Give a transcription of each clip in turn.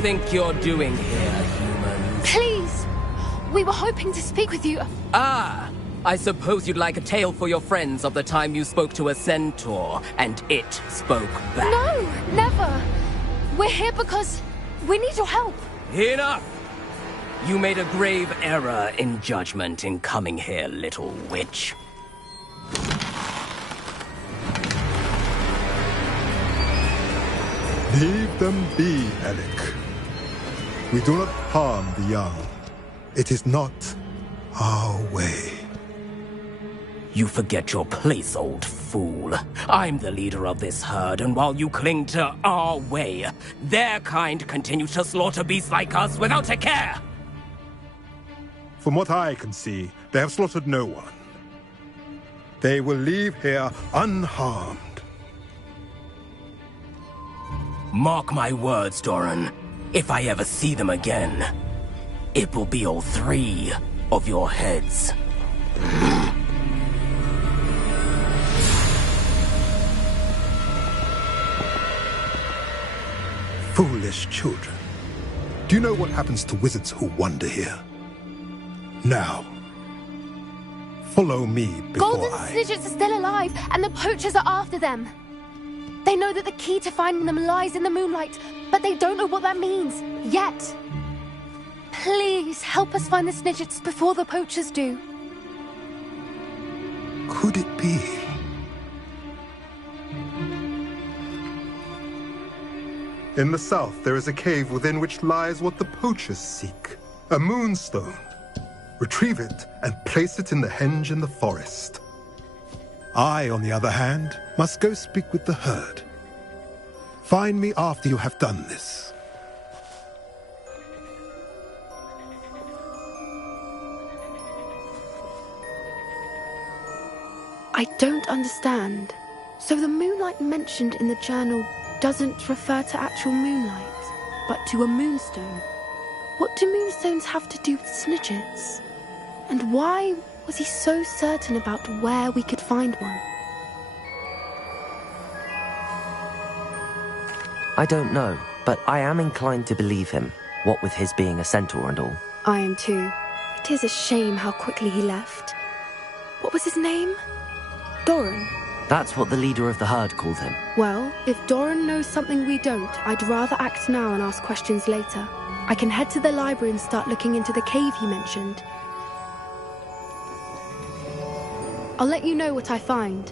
think you're doing here, humans? Please! We were hoping to speak with you. Ah! I suppose you'd like a tale for your friends of the time you spoke to a centaur, and it spoke back. No! Never! We're here because we need your help. Enough! You made a grave error in judgment in coming here, little witch. Leave them be, Alec. We do not harm the young. It is not our way. You forget your place, old fool. I'm the leader of this herd, and while you cling to our way, their kind continues to slaughter beasts like us without a care! From what I can see, they have slaughtered no one. They will leave here unharmed. Mark my words, Doran. If I ever see them again, it will be all 3 of your heads. Foolish children. Do you know what happens to wizards who wander here? Now, follow me before Golden Snidgets are still alive, and the poachers are after them. They know that the key to finding them lies in the moonlight, but they don't know what that means, yet. Please, help us find the Snidgets before the poachers do. Could it be? In the south, there is a cave within which lies what the poachers seek. A moonstone. Retrieve it and place it in the henge in the forest. I, on the other hand, must go speak with the herd. Find me after you have done this. I don't understand. So the moonlight mentioned in the journal doesn't refer to actual moonlight, but to a moonstone. What do moonstones have to do with Snidgets? And why was he so certain about where we could find one? I don't know, but I am inclined to believe him, what with his being a centaur and all. I am too. It is a shame how quickly he left. What was his name? Doran. That's what the leader of the herd called him. Well, if Doran knows something we don't, I'd rather act now and ask questions later. I can head to the library and start looking into the cave he mentioned. I'll let you know what I find.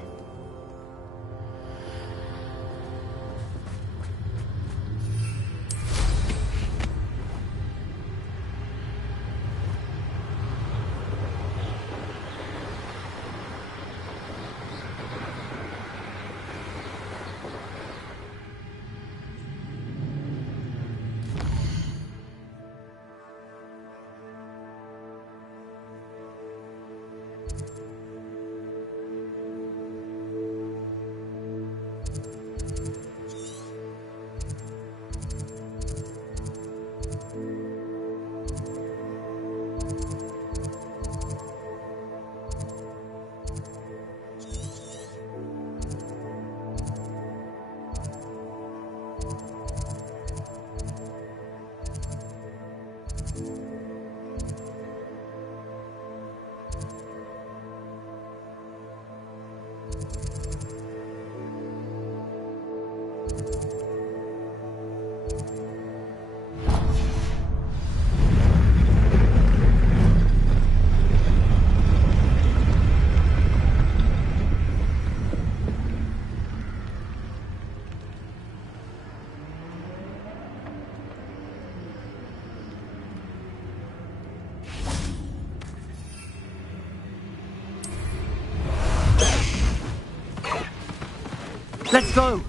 Let's go!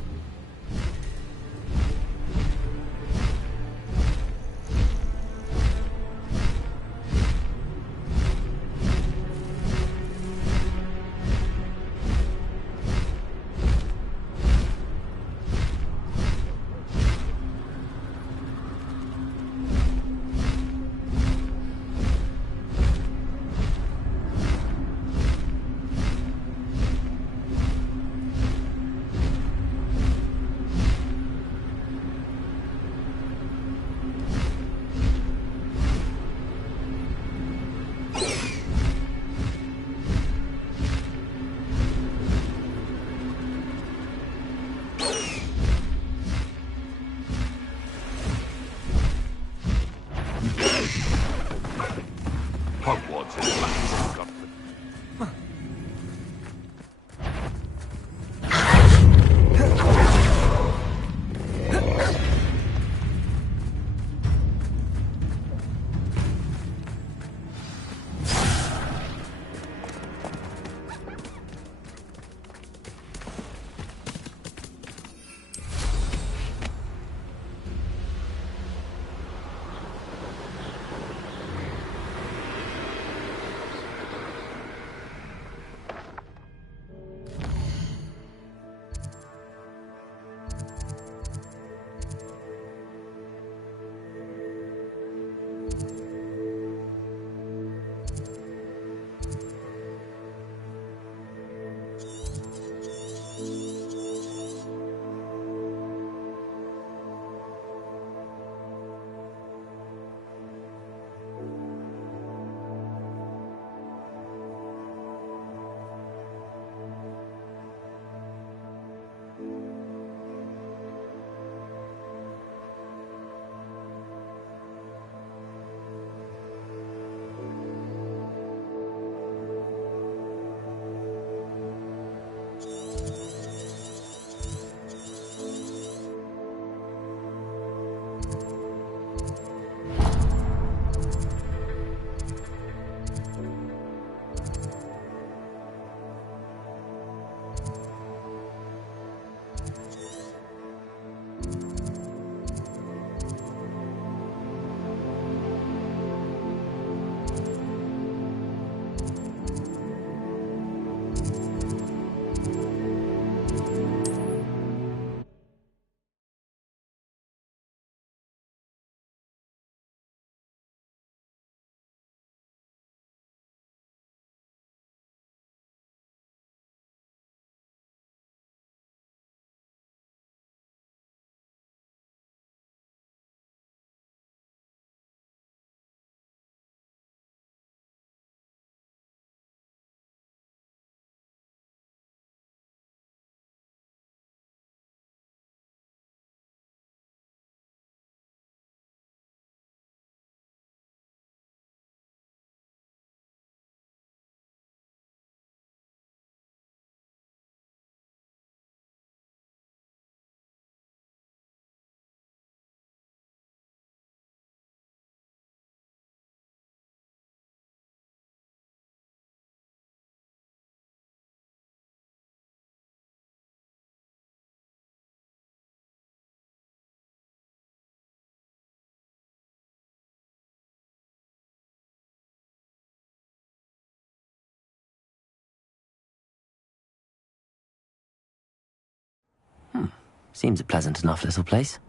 Seems a pleasant enough little place.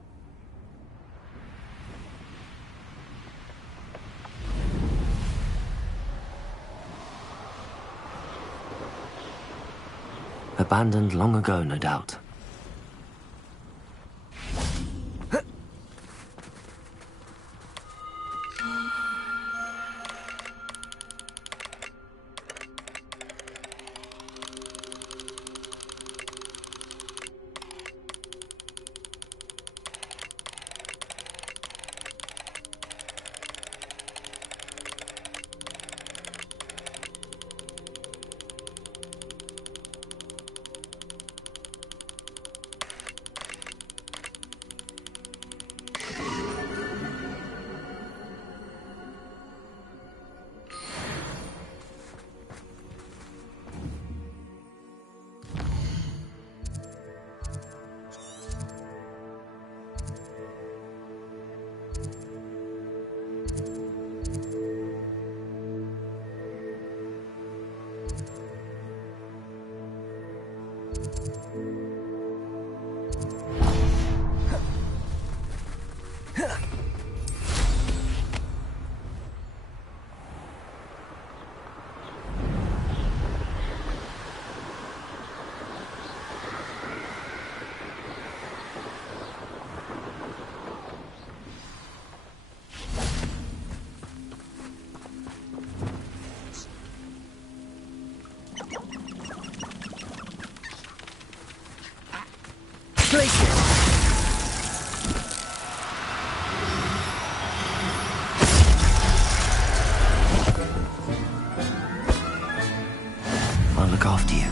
Abandoned long ago, no doubt. I'll look after you.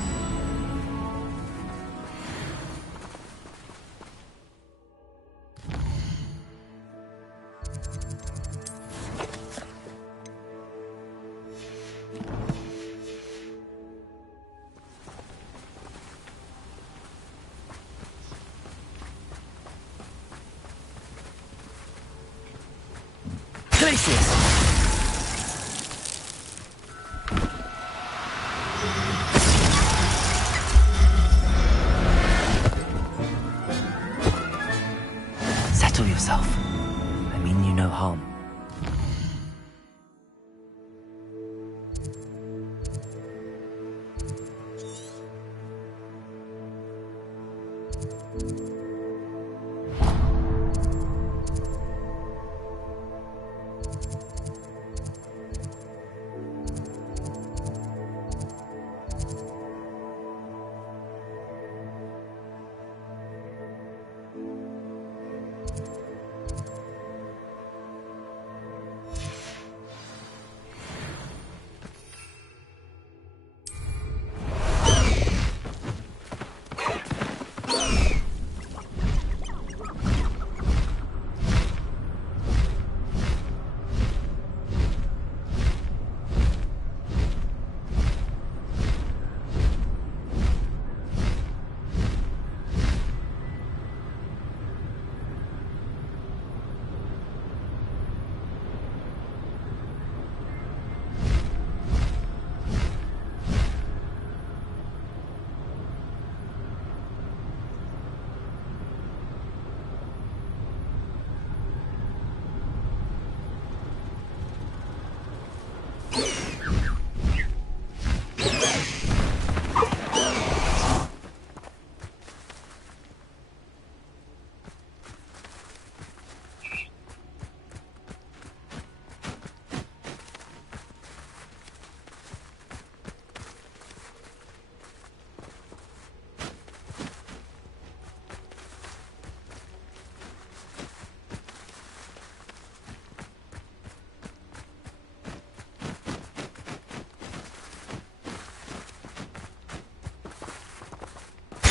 Settle yourself. I mean you no harm.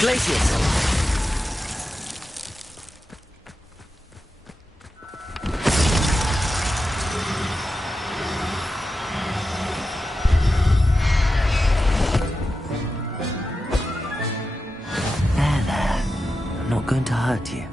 Glacius! I'm not going to hurt you.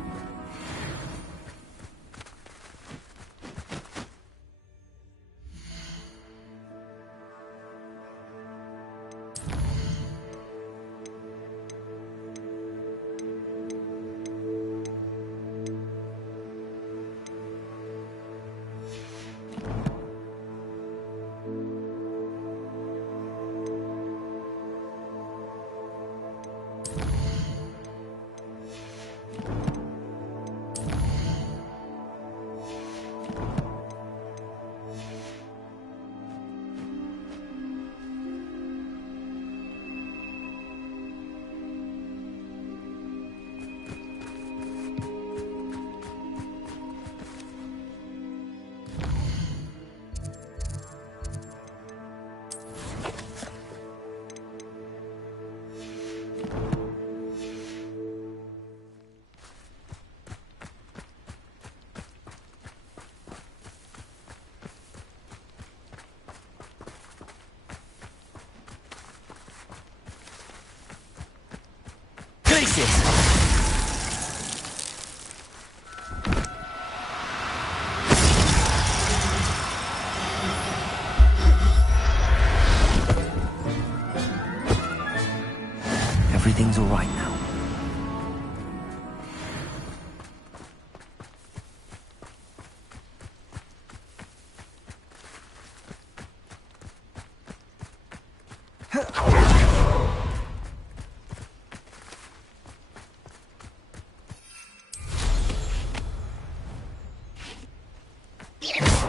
Everything's all right now.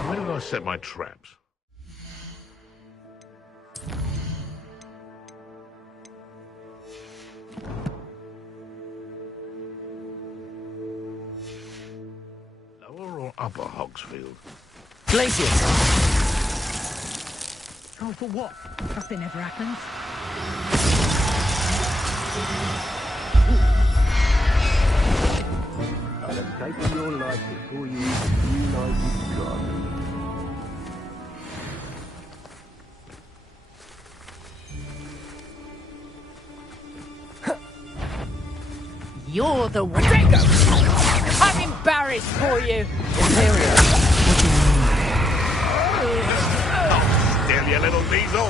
Where did I set my traps? Lower or upper Hogsfield? Glacius! Oh, for what? Nothing ever happens. I'll have taken your life before you even realize you've gone. You're the one. I'm embarrassed for you. Imperial! Still, you little weasel!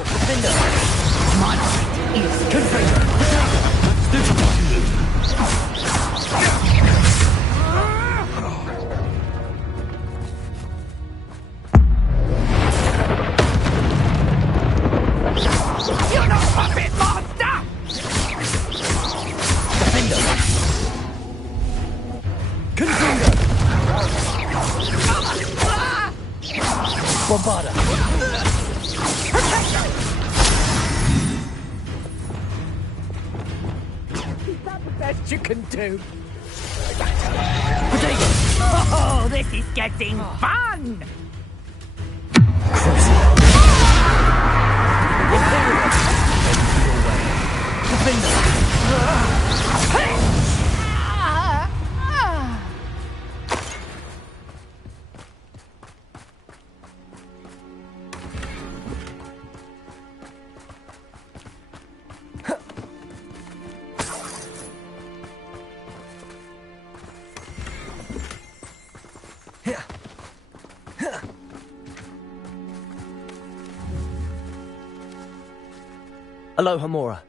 My mind is confused. You're not a puppet master! Confringo! Bombarda! Is that the best you can do? Potato! Oh, this is getting fun! Aloha Mora.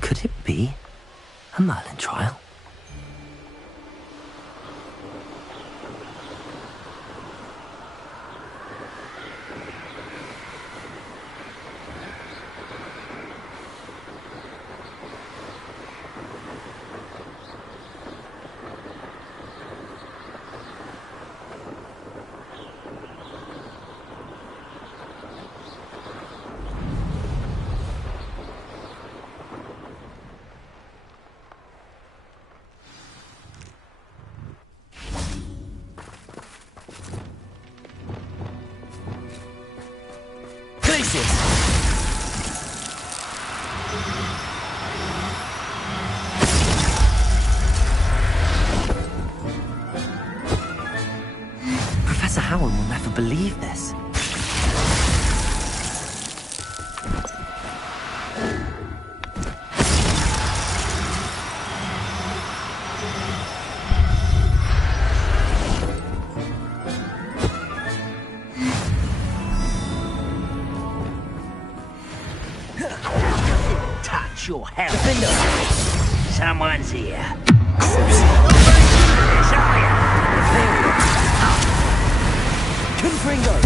Could it be a Merlin trial? believe this. Touch your health. Someone's here. Confringo!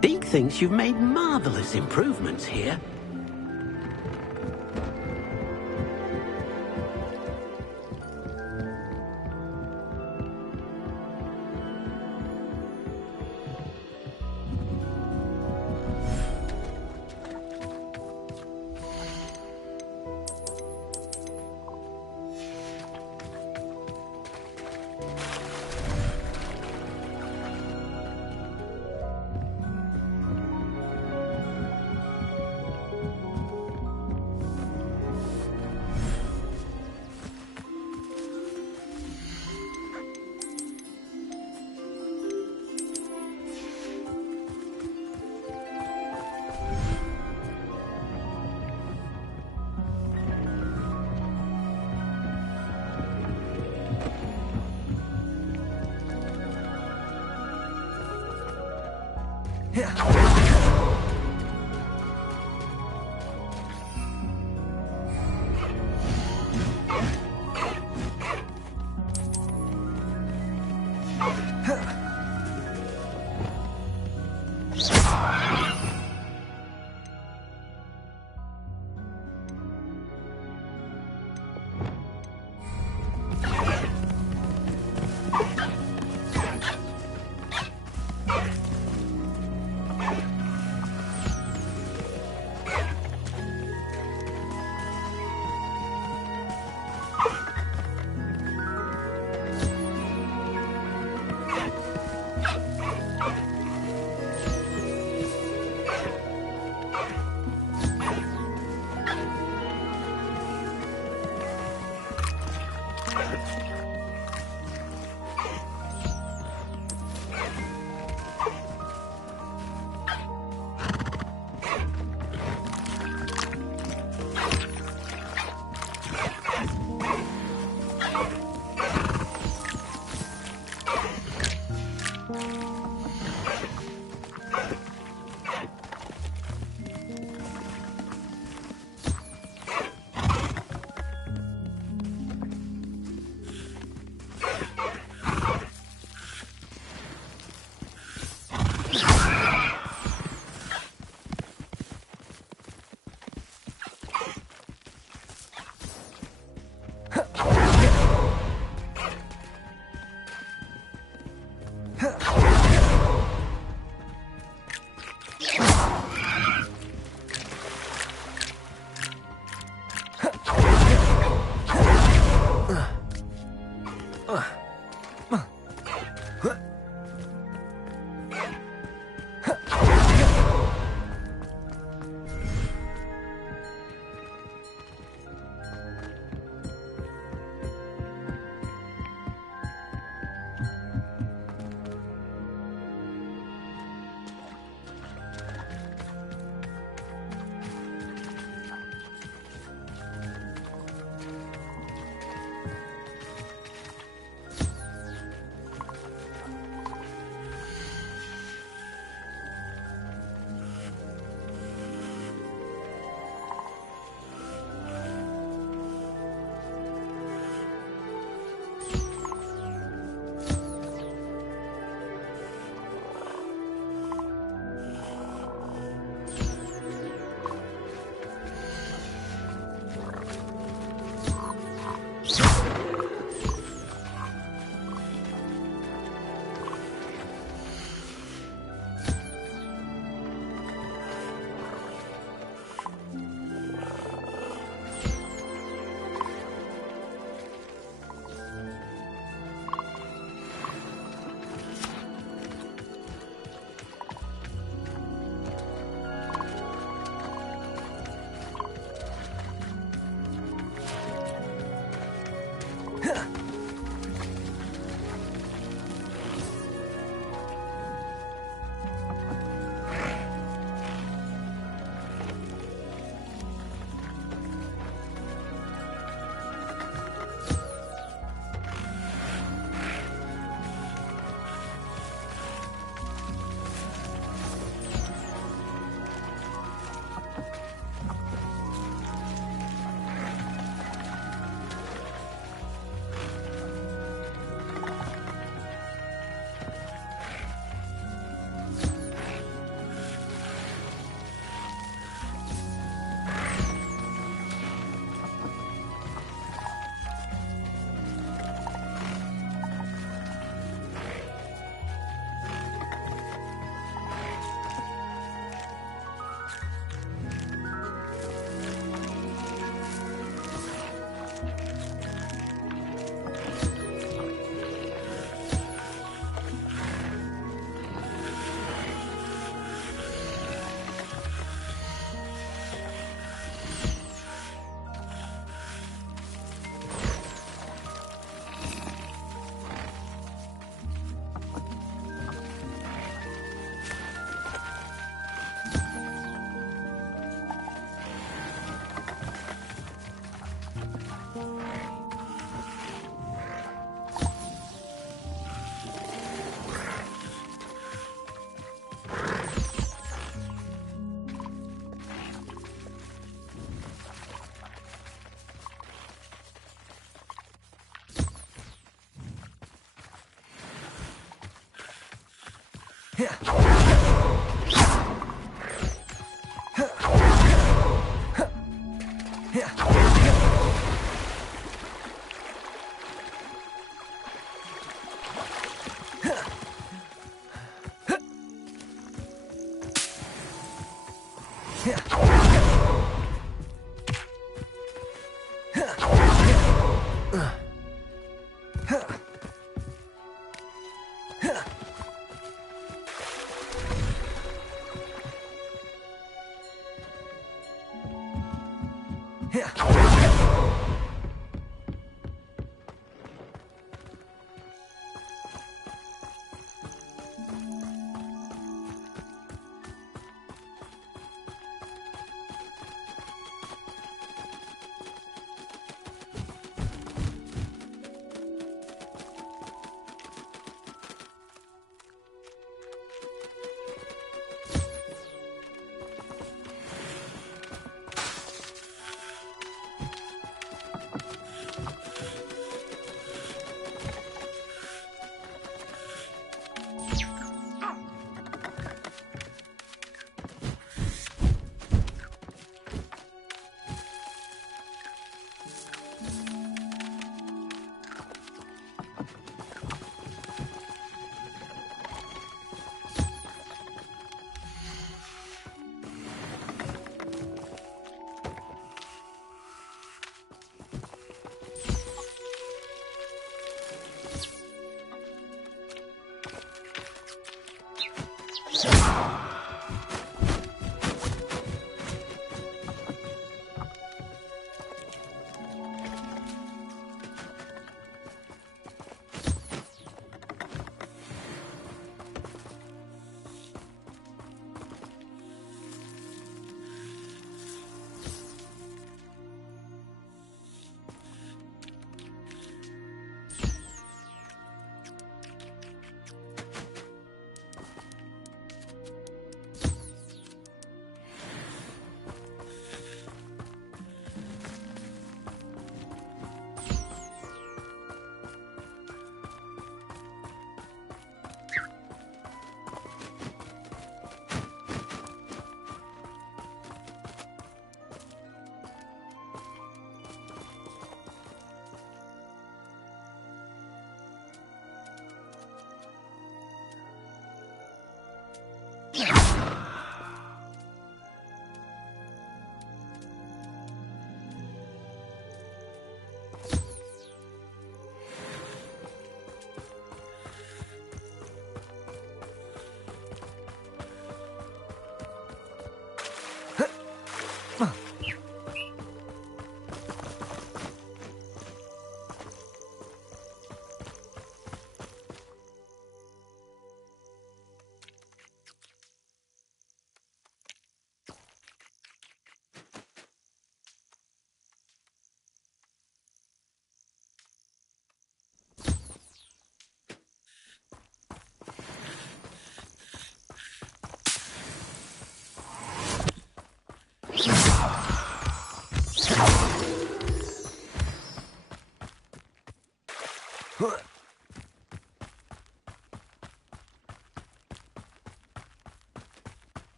Deke thinks you've made marvelous improvements here.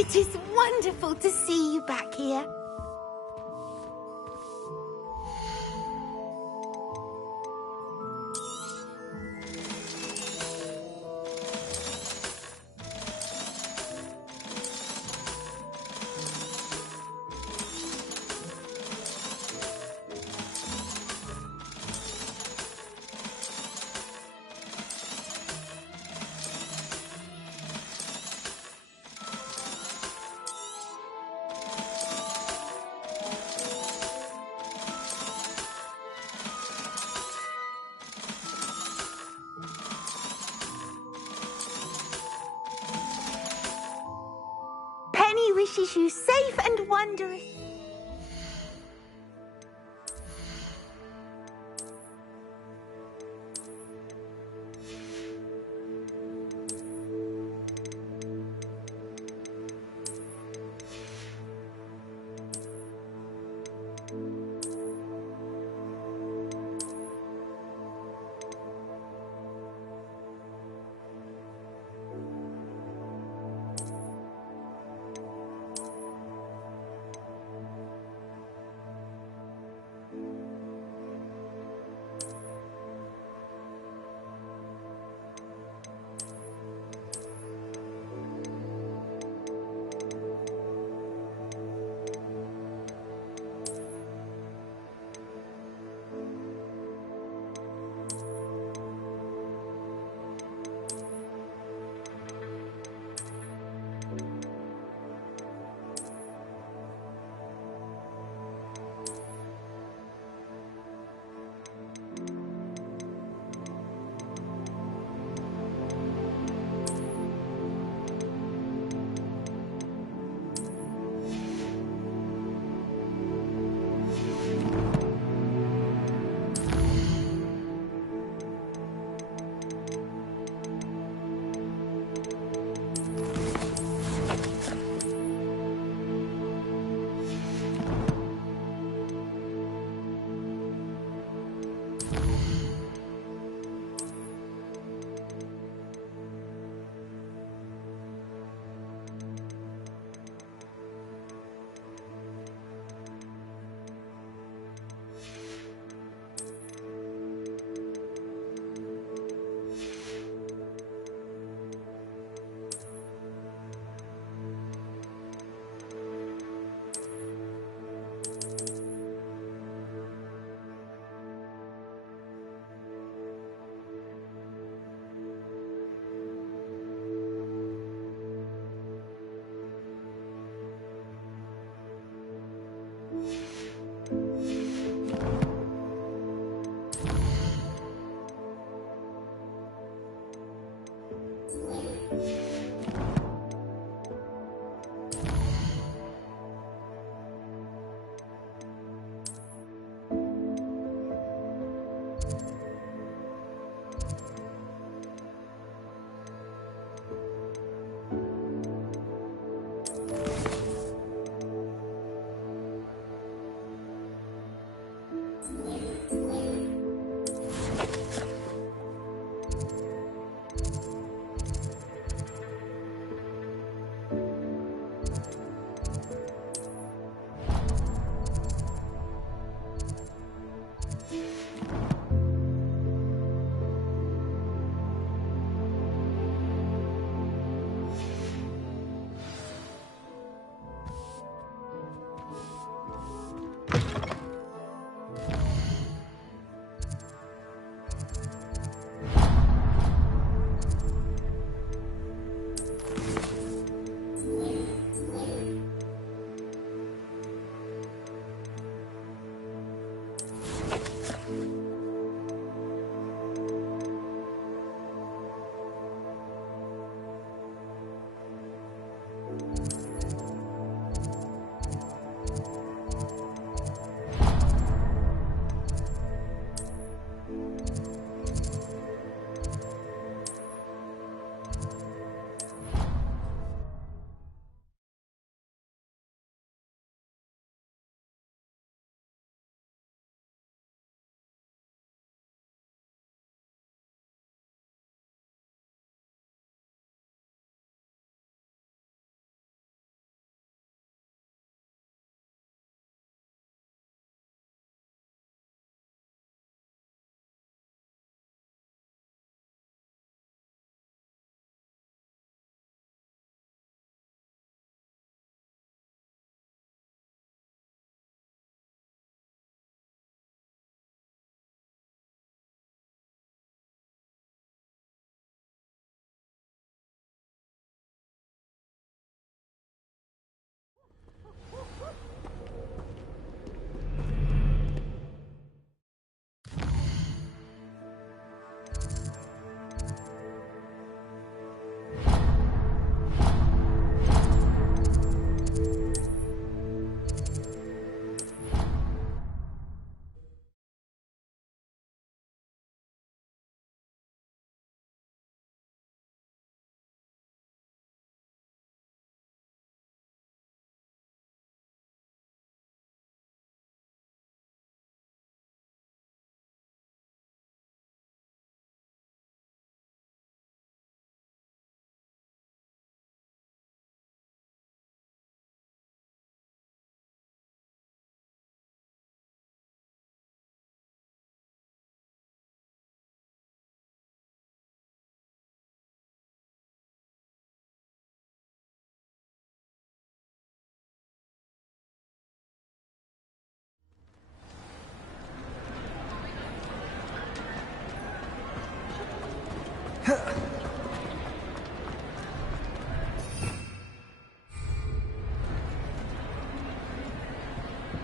It is wonderful to see you back here. Penny wishes you safe and wondrous.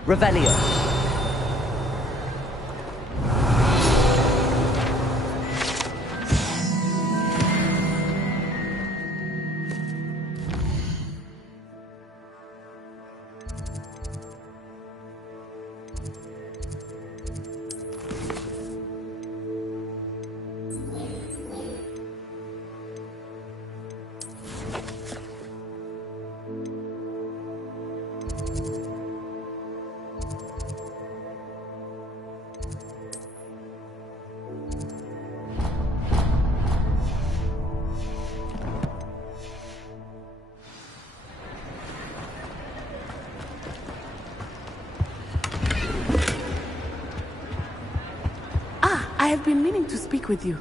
Revelio. I have been meaning to speak with you.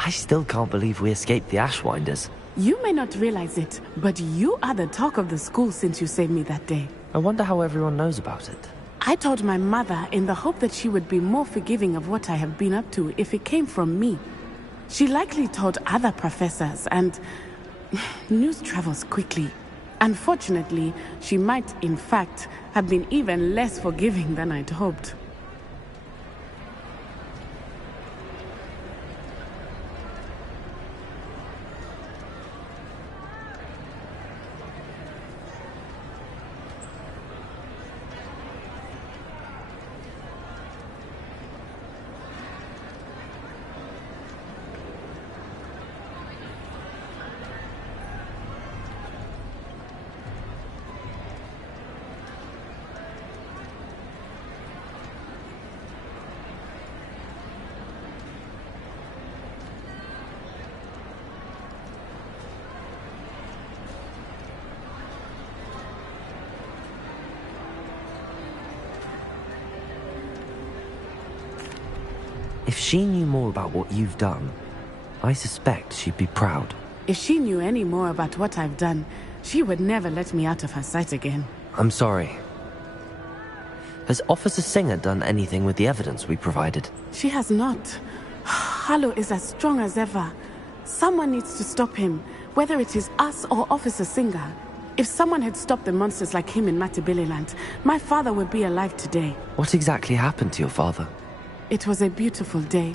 I still can't believe we escaped the Ashwinders. You may not realize it, but you are the talk of the school since you saved me that day. I wonder how everyone knows about it. I told my mother in the hope that she would be more forgiving of what I have been up to if it came from me. She likely told other professors, and news travels quickly. Unfortunately, she might, in fact, have been even less forgiving than I'd hoped. If she knew more about what you've done, I suspect she'd be proud. If she knew any more about what I've done, she would never let me out of her sight again. I'm sorry. Has Officer Singer done anything with the evidence we provided? She has not. Harlow is as strong as ever. Someone needs to stop him, whether it is us or Officer Singer. If someone had stopped the monsters like him in Matabeleland, my father would be alive today. What exactly happened to your father? It was a beautiful day.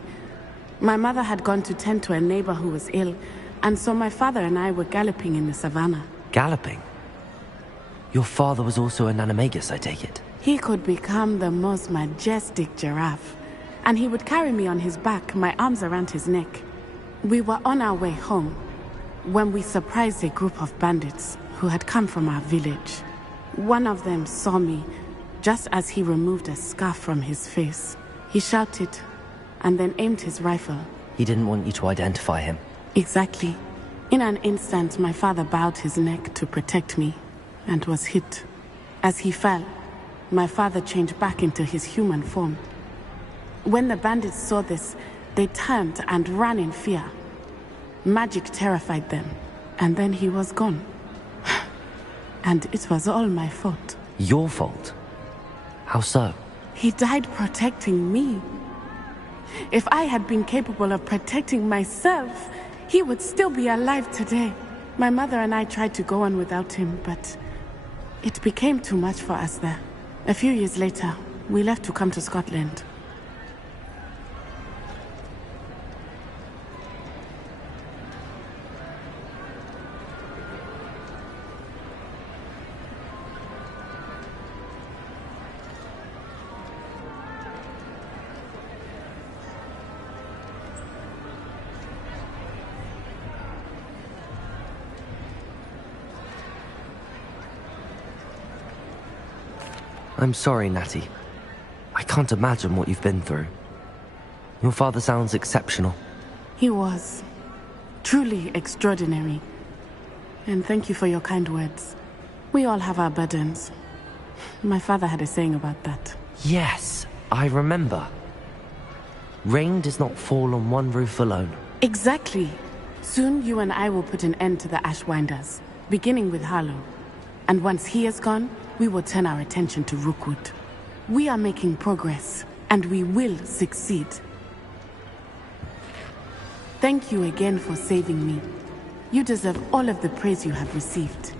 My mother had gone to tend to a neighbor who was ill, and so my father and I were galloping in the savannah. Galloping? Your father was also an animagus, I take it? He could become the most majestic giraffe, and he would carry me on his back, my arms around his neck. We were on our way home when we surprised a group of bandits who had come from our village. One of them saw me just as he removed a scarf from his face. He shouted and then aimed his rifle. He didn't want you to identify him. Exactly. In an instant, my father bowed his neck to protect me and was hit. As he fell, my father changed back into his human form. When the bandits saw this, they turned and ran in fear. Magic terrified them, and then he was gone. And it was all my fault. Your fault? How so? He died protecting me. If I had been capable of protecting myself, he would still be alive today. My mother and I tried to go on without him, but it became too much for us there. A few years later, we left to come to Scotland. I'm sorry, Natty. I can't imagine what you've been through. Your father sounds exceptional. He was. Truly extraordinary. And thank you for your kind words. We all have our burdens. My father had a saying about that. Yes, I remember. Rain does not fall on one roof alone. Exactly. Soon you and I will put an end to the Ashwinders, beginning with Harlow. And once he is gone, we will turn our attention to Rookwood. We are making progress, and we will succeed. Thank you again for saving me. You deserve all of the praise you have received.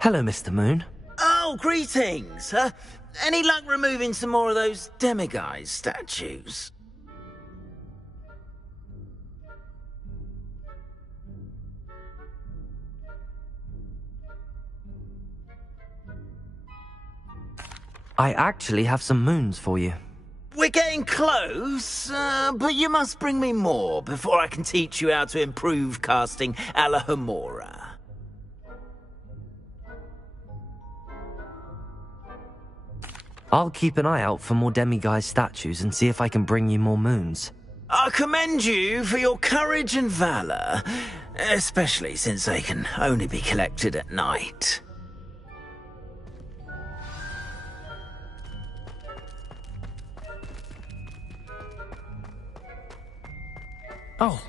Hello, Mr. Moon. Oh, greetings! Any luck removing some more of those demiguise statues? I actually have some moons for you. We're getting close, but you must bring me more before I can teach you how to improve casting a la Homora. I'll keep an eye out for more demiguise statues and see if I can bring you more moons. I commend you for your courage and valor, especially since they can only be collected at night. Oh.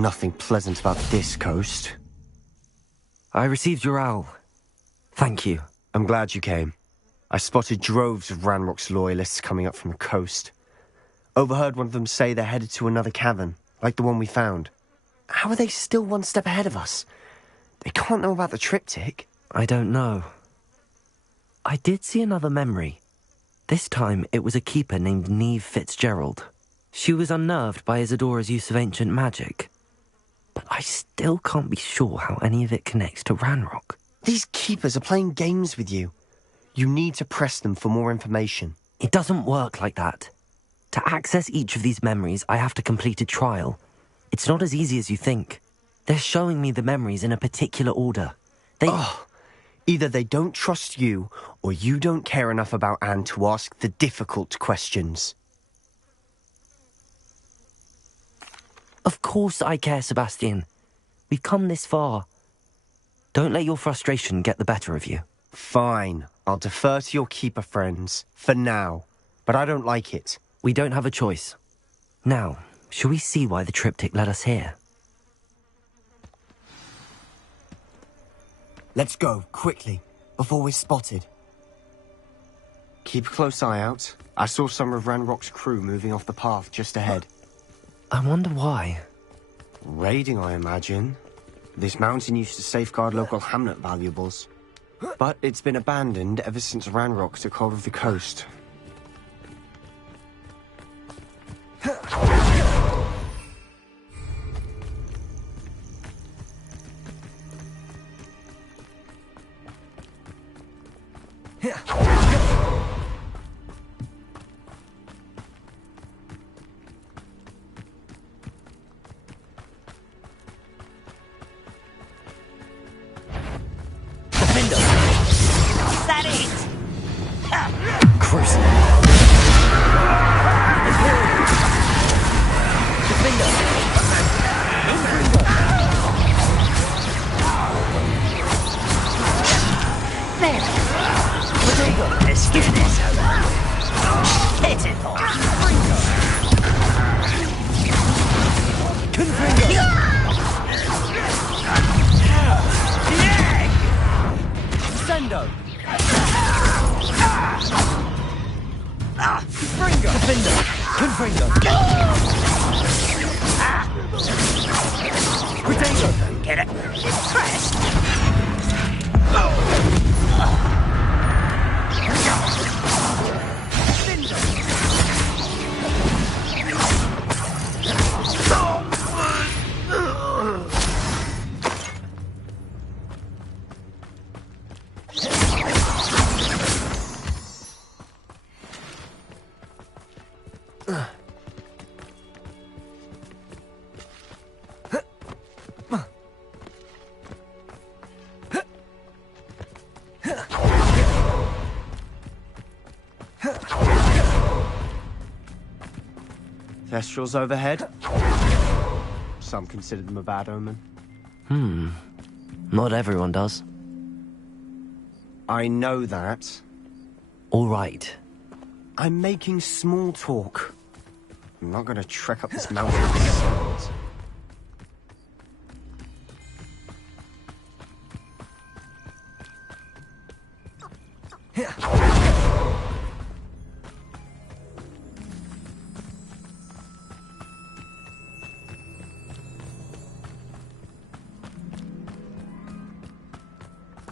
nothing pleasant about this coast. I received your owl. Thank you. I'm glad you came. I spotted droves of Ranrock's loyalists coming up from the coast. Overheard one of them say they're headed to another cavern, like the one we found. How are they still one step ahead of us? They can't know about the triptych. I don't know. I did see another memory. This time it was a keeper named Neve Fitzgerald. She was unnerved by Isadora's use of ancient magic. But I still can't be sure how any of it connects to Ranrock. These keepers are playing games with you. You need to press them for more information. It doesn't work like that. To access each of these memories, I have to complete a trial. It's not as easy as you think. They're showing me the memories in a particular order. Either they don't trust you, or you don't care enough about Anne to ask the difficult questions. Of course I care, Sebastian. We've come this far. Don't let your frustration get the better of you. Fine. I'll defer to your keeper friends, for now. But I don't like it. We don't have a choice. Now, shall we see why the triptych led us here? Let's go, quickly, before we're spotted. Keep a close eye out. I saw some of Ranrock's crew moving off the path just ahead. I wonder why. Raiding, I imagine. This mountain used to safeguard local hamlet valuables. But it's been abandoned ever since Ranrock took hold of the coast. Thestrals overhead. Some consider them a bad omen. Not everyone does. I know that. All right. I'm making small talk. I'm not gonna trek up this mountain with swords.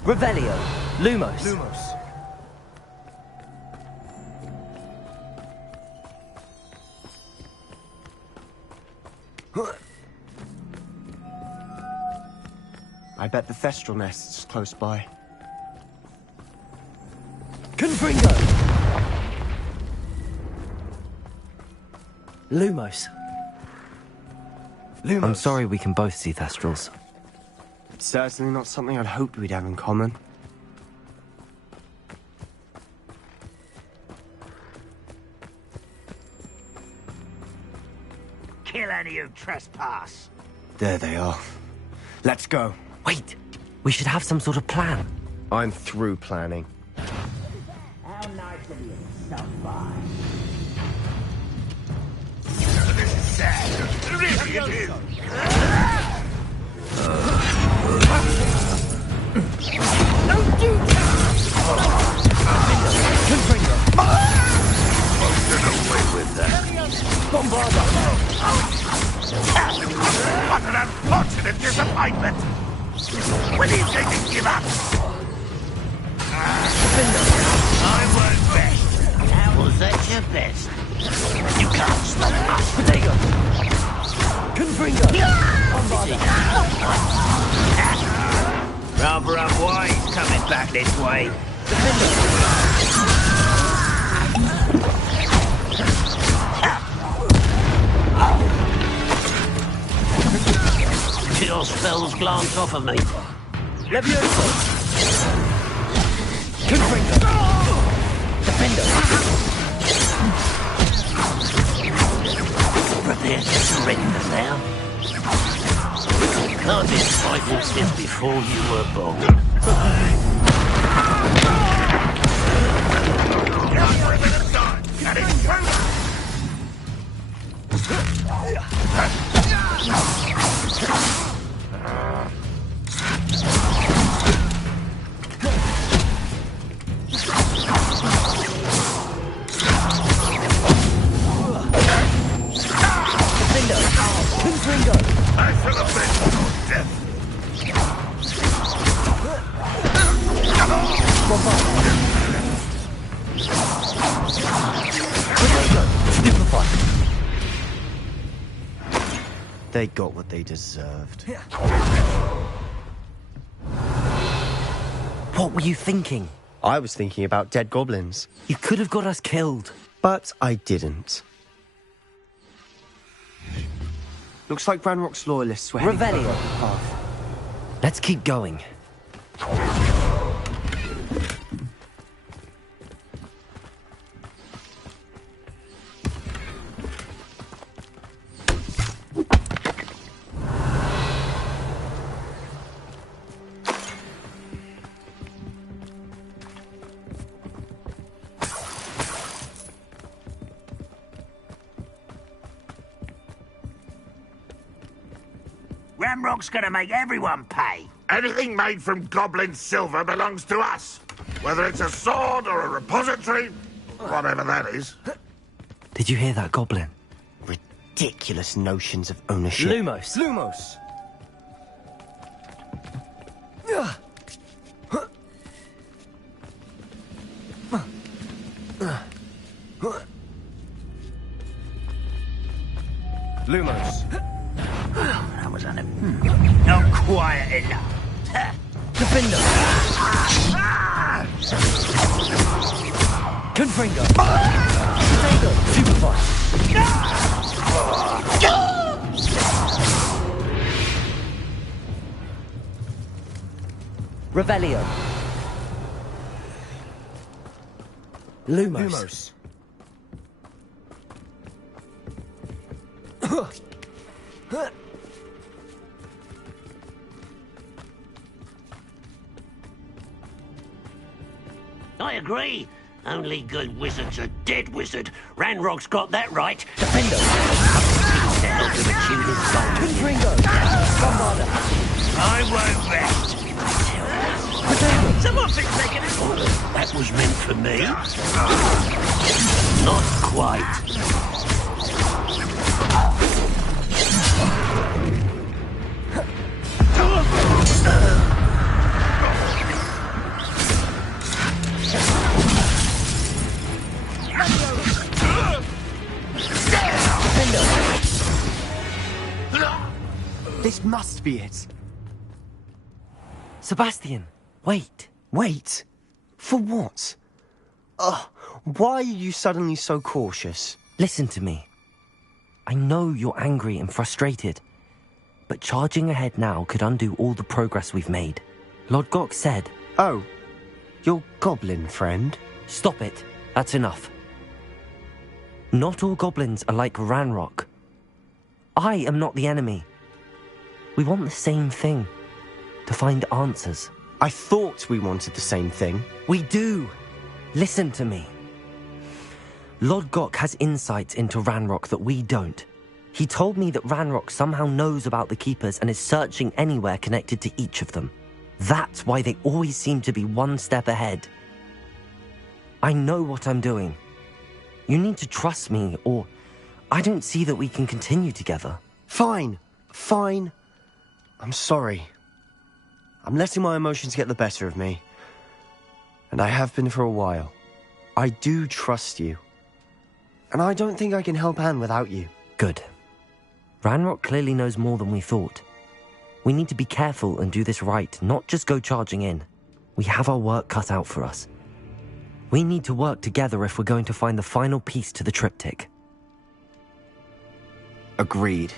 Revelio. Lumos. I bet the Thestral nest's close by. Confringo! Lumos. I'm sorry we can both see Thestrals. It's certainly not something I'd hoped we'd have in common. Kill any who trespass. There they are. Let's go. Wait, we should have some sort of plan. I'm through planning. How nice of you to stop by. This is sad. Really it is. Don't do that! Get away with that. Bombarda! What an unfortunate disappointment! When do you think you give up? I won't bet. How was that your best? You can't stop us. Potato! Confringo! Rather unwise coming back this way. Your spells glance off of me. Levioso! Confringo! Defender! Prepare to surrender now. Can't be fighting since before you were born. I shall avenge your death. They got what they deserved. What were you thinking? I was thinking about dead goblins. You could have got us killed. But I didn't. Looks like Ranrock's loyalists were heading Revelio. for the path. Let's keep going. Ramrock's gonna make everyone pay. Anything made from goblin silver belongs to us. Whether it's a sword or a repository, whatever that is. Did you hear that, Goblin? Ridiculous notions of ownership. Lumos! Lumos! Lumos! That was not quiet enough. Defender! Confringo! Potato! Superfire! Revelio! Lumos! I agree. Only good wizard's a dead wizard. Ranrock's got that right. Defender! To help him achieve his goal. Confringo! Bombarda! I won't rest. Someone thinks they can... That was meant for me. Not quite. This must be it. Sebastian, wait. Wait. For what? Why are you suddenly so cautious? Listen to me. I know you're angry and frustrated, but charging ahead now could undo all the progress we've made. Lord Gok said... Oh, your goblin friend? Stop it. That's enough. Not all goblins are like Ranrock. I am not the enemy. We want the same thing. To find answers. I thought we wanted the same thing. We do. Listen to me. Lord Gok has insights into Ranrock that we don't. He told me that Ranrock somehow knows about the Keepers and is searching anywhere connected to each of them. That's why they always seem to be one step ahead. I know what I'm doing. You need to trust me, or I don't see that we can continue together. Fine. I'm sorry. I'm letting my emotions get the better of me. And I have been for a while. I do trust you. And I don't think I can help Anne without you. Good. Ranrock clearly knows more than we thought. We need to be careful and do this right, not just go charging in. We have our work cut out for us. We need to work together if we're going to find the final piece to the triptych. Agreed.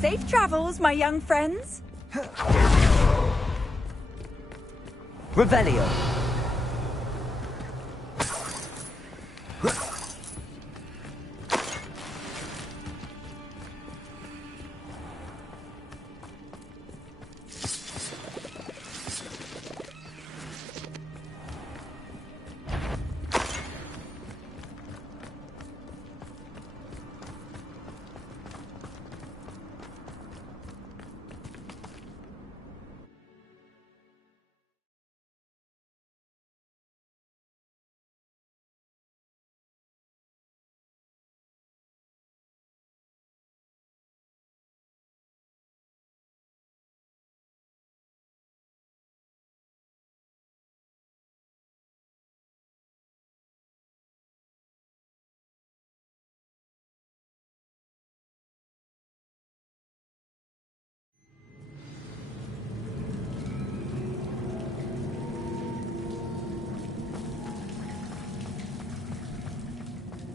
Safe travels, my young friends. Revelio.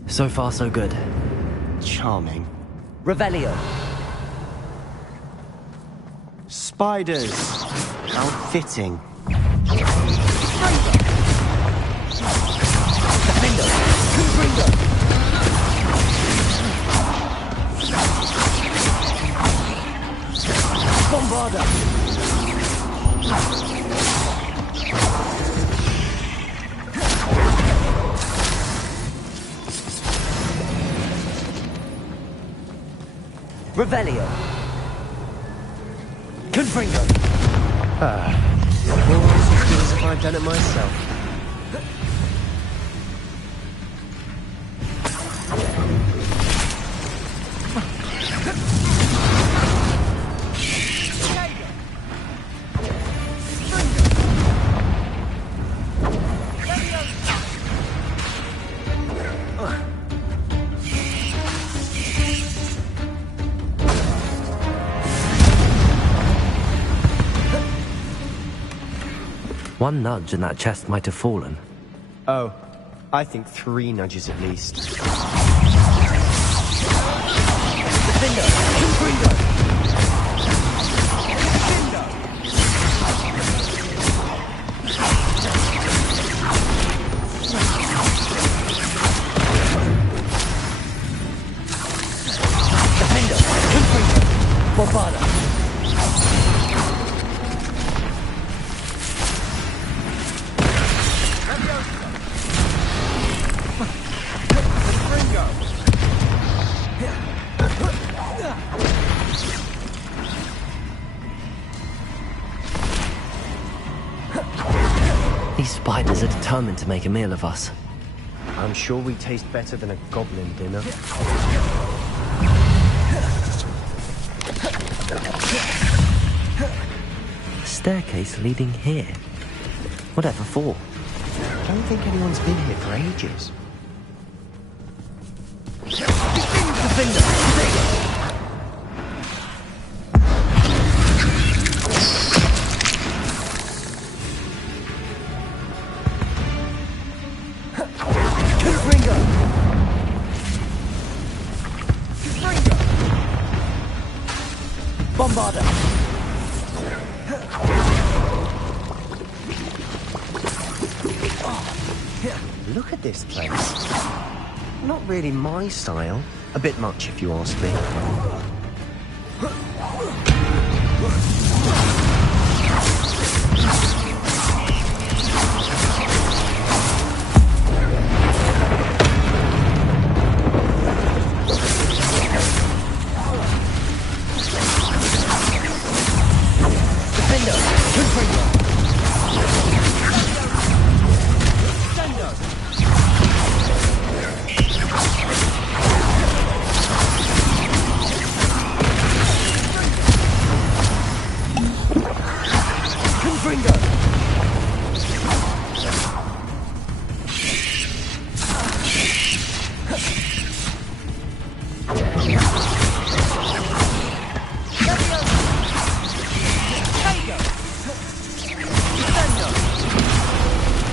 So far, so good. Charming. Revelio. Spiders. How fitting. Bombarda. Revelio. Confringo. Almost as good as if I'd done it myself. One nudge and that chest might have fallen. Oh, I think 3 nudges at least. Defender! Confringo! Defender! Confringo! Bombarda! These spiders are determined to make a meal of us. I'm sure we taste better than a goblin dinner. Staircase leading here. Whatever for? I don't think anyone's been here for ages. Defender! Bombarda! Look at this place. Not really my style. A bit much, if you ask me.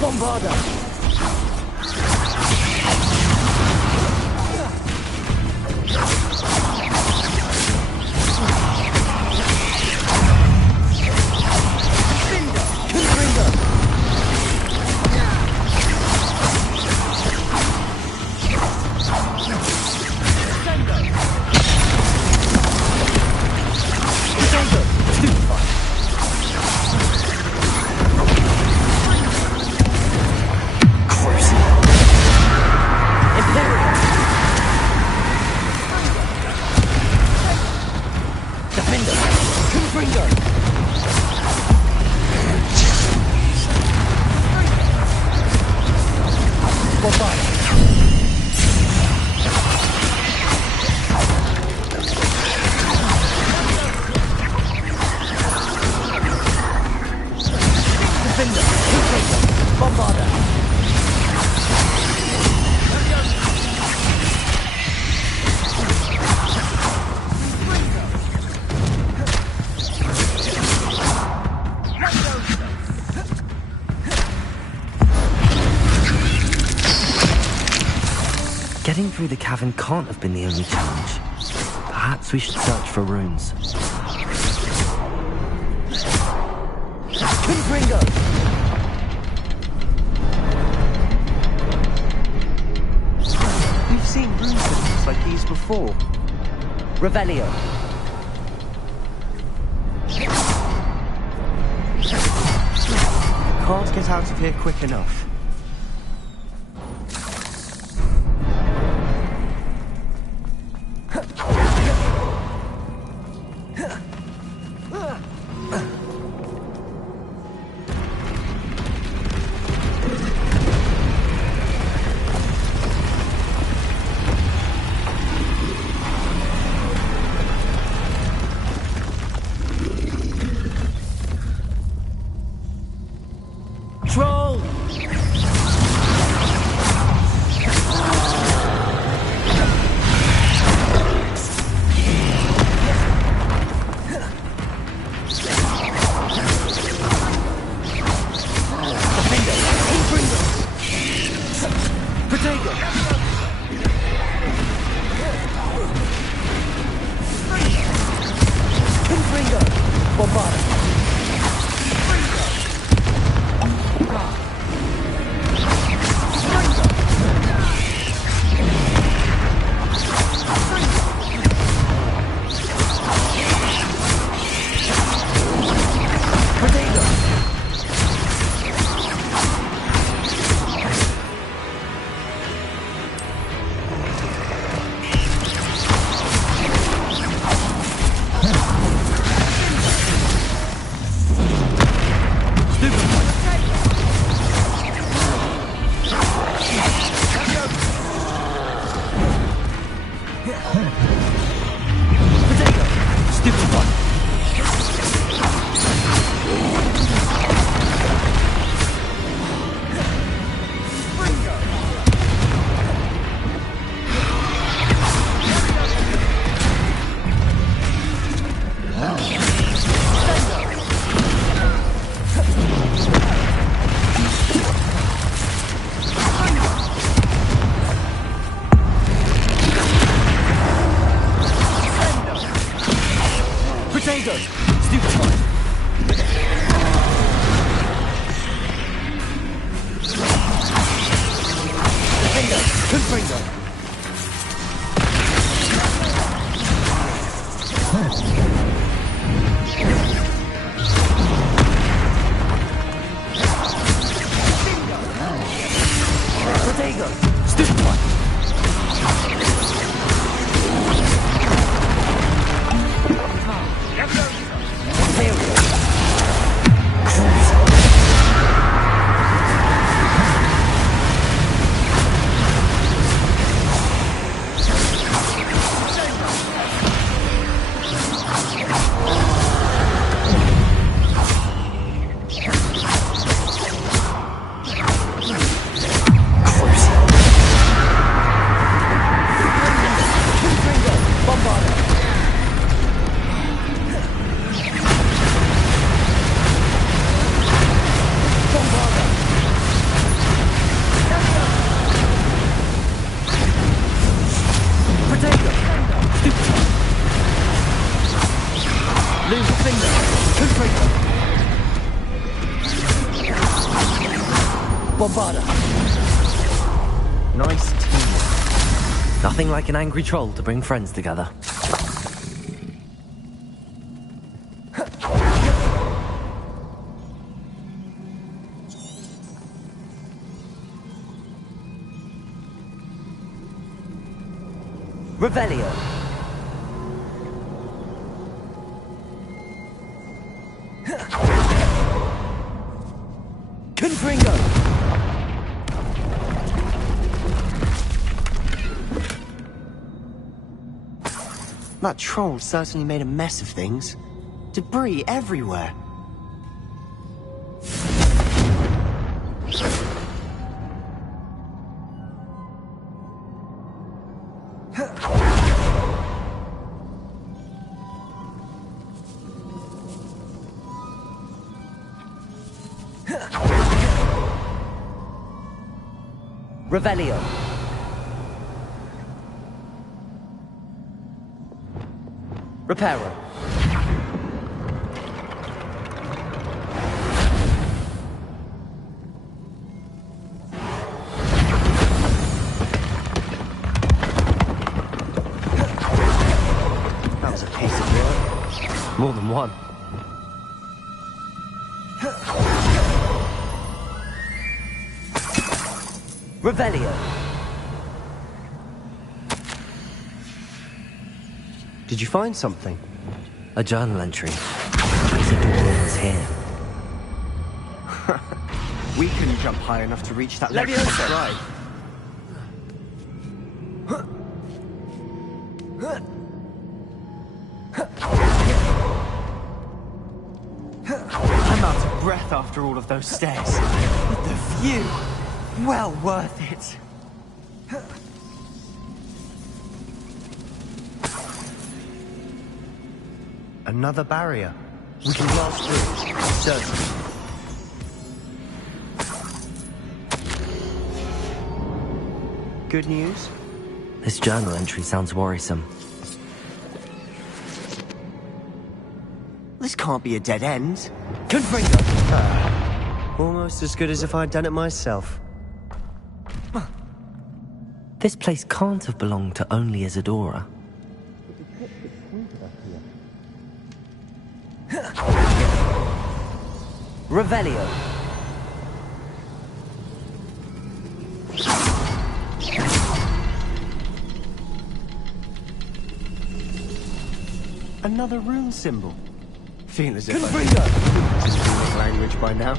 Bombarda! Getting through the cavern can't have been the only challenge. Perhaps we should search for runes. Confringo! We've seen rune symbols like these before. Revelio. Can't get out of here quick enough. Bombarda! Nice teamwork. Nothing like an angry troll to bring friends together. Revelio. Confringo. That troll certainly made a mess of things. Debris everywhere. Revelio. Reparo. That was a piece of work. More than one. Revelio. Did you find something? A journal entry. Isadora was here. We couldn't jump high enough to reach that level. Right. I'm out of breath after all of those stairs. But the view, well worth it. Another barrier. We can blast through. Certainly. Good news? This journal entry sounds worrisome. This can't be a dead end. Confringo! Almost as good as if I'd done it myself. This place can't have belonged to only Isadora. Revelio. Another rune symbol. Feel as if I this runic language by now.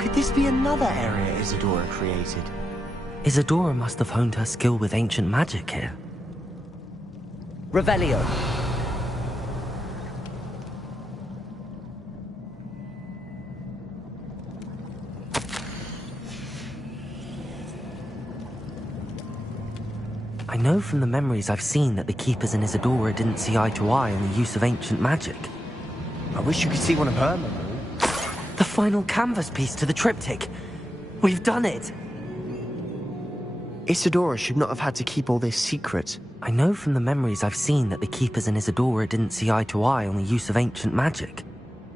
Could this be another area Isadora created? Isadora must have honed her skill with ancient magic here. Revelio. I know from the memories I've seen that the Keepers and Isadora didn't see eye to eye on the use of ancient magic. I wish you could see one of her memories. The final canvas piece to the triptych. We've done it! Isadora should not have had to keep all this secret. I know from the memories I've seen that the Keepers and Isadora didn't see eye to eye on the use of ancient magic.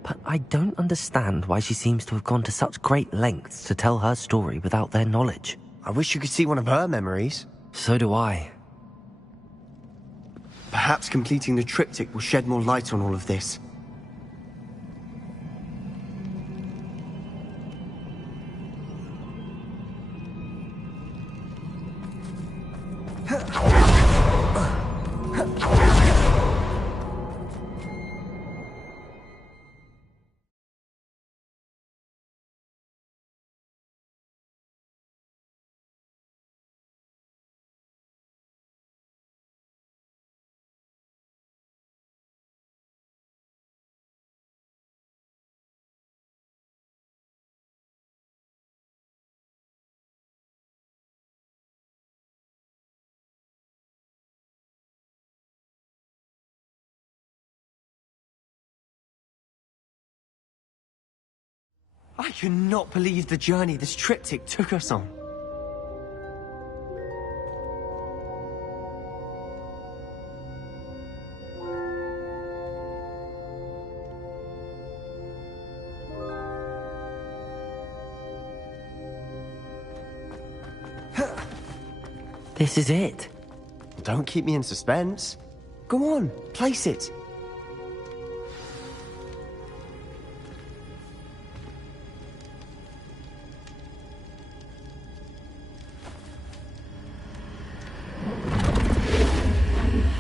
But I don't understand why she seems to have gone to such great lengths to tell her story without their knowledge. I wish you could see one of her memories. So do I. Perhaps completing the triptych will shed more light on all of this. I cannot believe the journey this triptych took us on. This is it. Don't keep me in suspense. Go on, place it.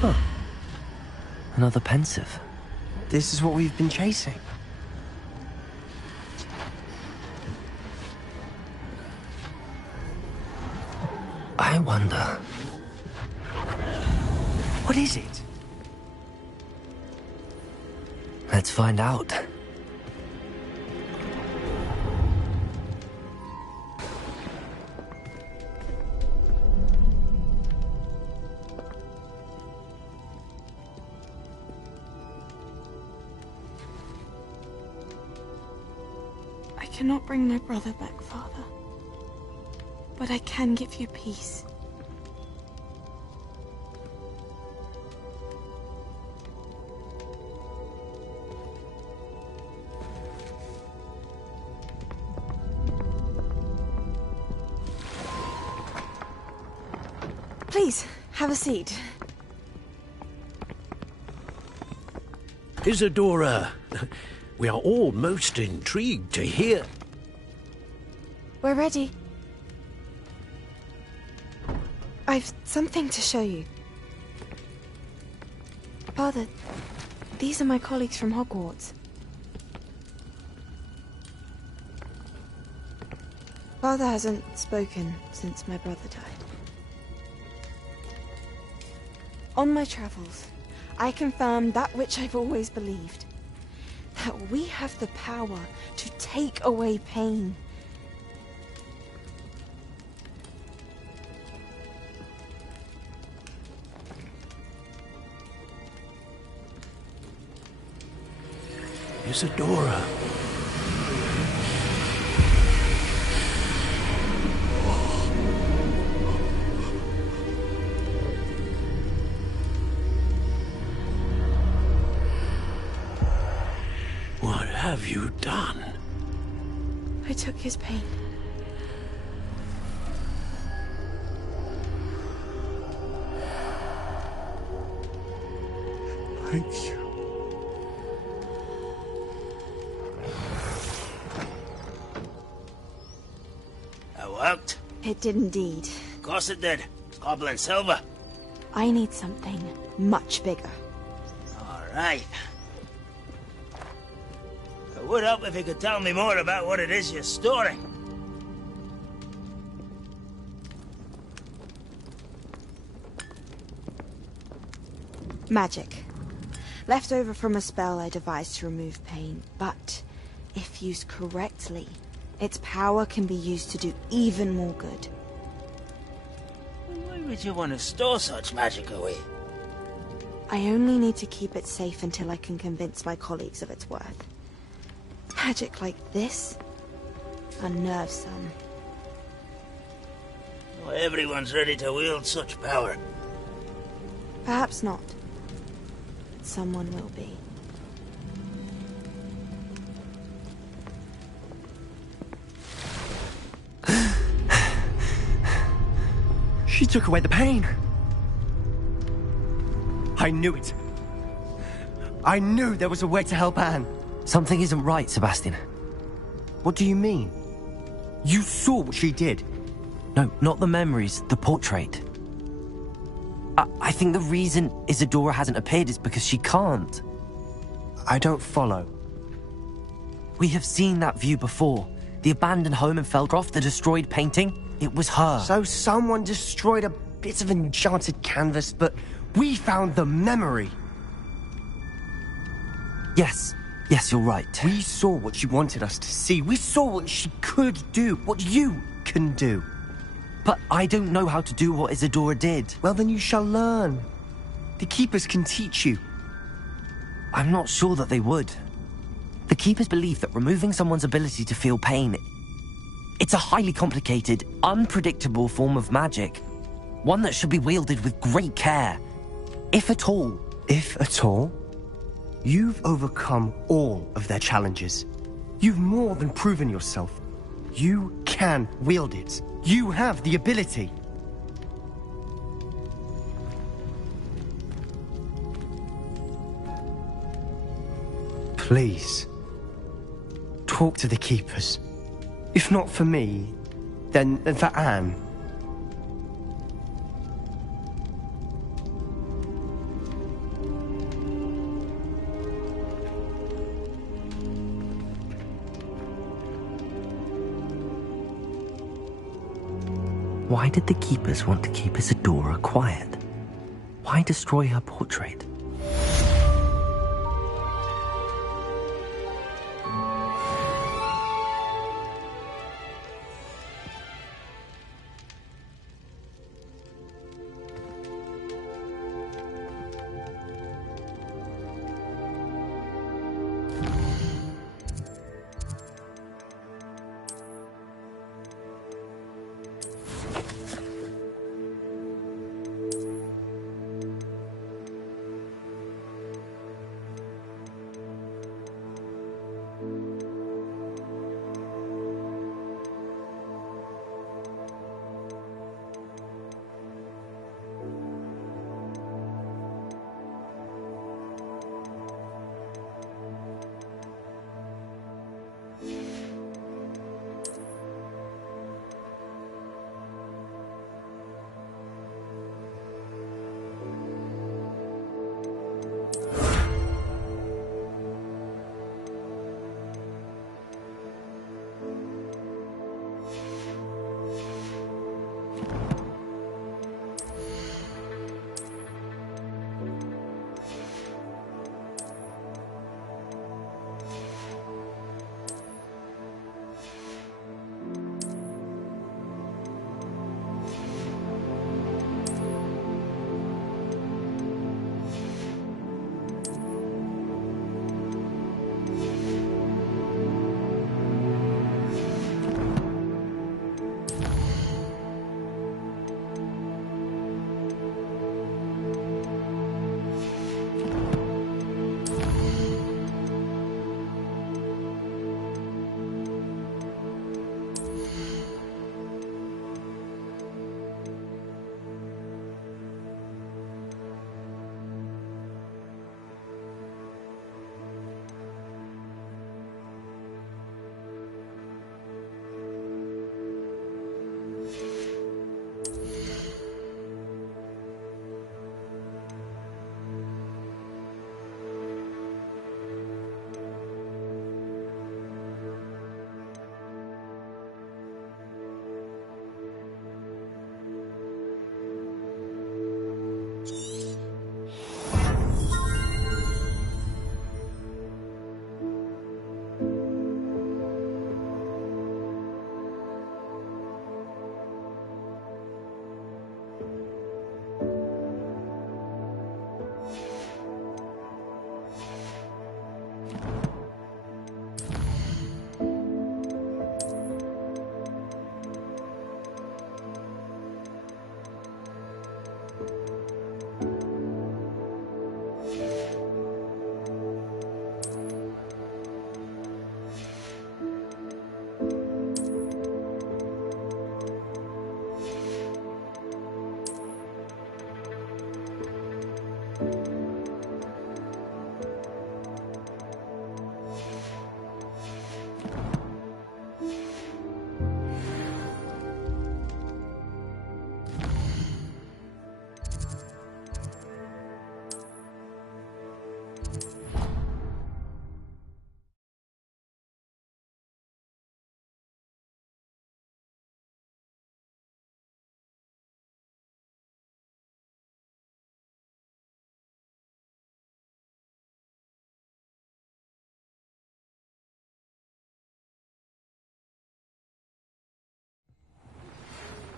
Huh. Another pensive. This is what we've been chasing. I wonder... What is it? Let's find out. I cannot bring my brother back, Father. But I can give you peace. Please, have a seat. Isadora, we are all most intrigued to hear. We're ready. I've something to show you. Father, these are my colleagues from Hogwarts. Father hasn't spoken since my brother died. On my travels, I confirmed that which I've always believed. That we have the power to take away pain. Isadora. What have you done? I took his pain. Thank you. That worked? It did indeed. Of course it did. It's goblin silver. I need something much bigger. All right. It would help if you could tell me more about what it is you're storing. Magic. Left over from a spell I devised to remove pain, but if used correctly, its power can be used to do even more good. Why would you want to store such magic away? I only need to keep it safe until I can convince my colleagues of its worth. Magic like this unnerves some. Not everyone's ready to wield such power. Perhaps not. But someone will be. She took away the pain. I knew it. I knew there was a way to help Anne. Something isn't right, Sebastian. What do you mean? You saw what she did. No, not the memories, the portrait. I think the reason Isadora hasn't appeared is because she can't. I don't follow. We have seen that view before. The abandoned home in Feldcroft, the destroyed painting. It was her. So someone destroyed a bit of enchanted canvas, but we found the memory. Yes. Yes, you're right. We saw what she wanted us to see. We saw what she could do, what you can do. But I don't know how to do what Isadora did. Well, then you shall learn. The Keepers can teach you. I'm not sure that they would. The Keepers believe that removing someone's ability to feel pain, it's a highly complicated, unpredictable form of magic. One that should be wielded with great care, if at all. If at all? You've overcome all of their challenges. You've more than proven yourself. You can wield it. You have the ability. Please, talk to the Keepers. If not for me, then for Anne. Why did the Keepers want to keep Isadora quiet? Why destroy her portrait?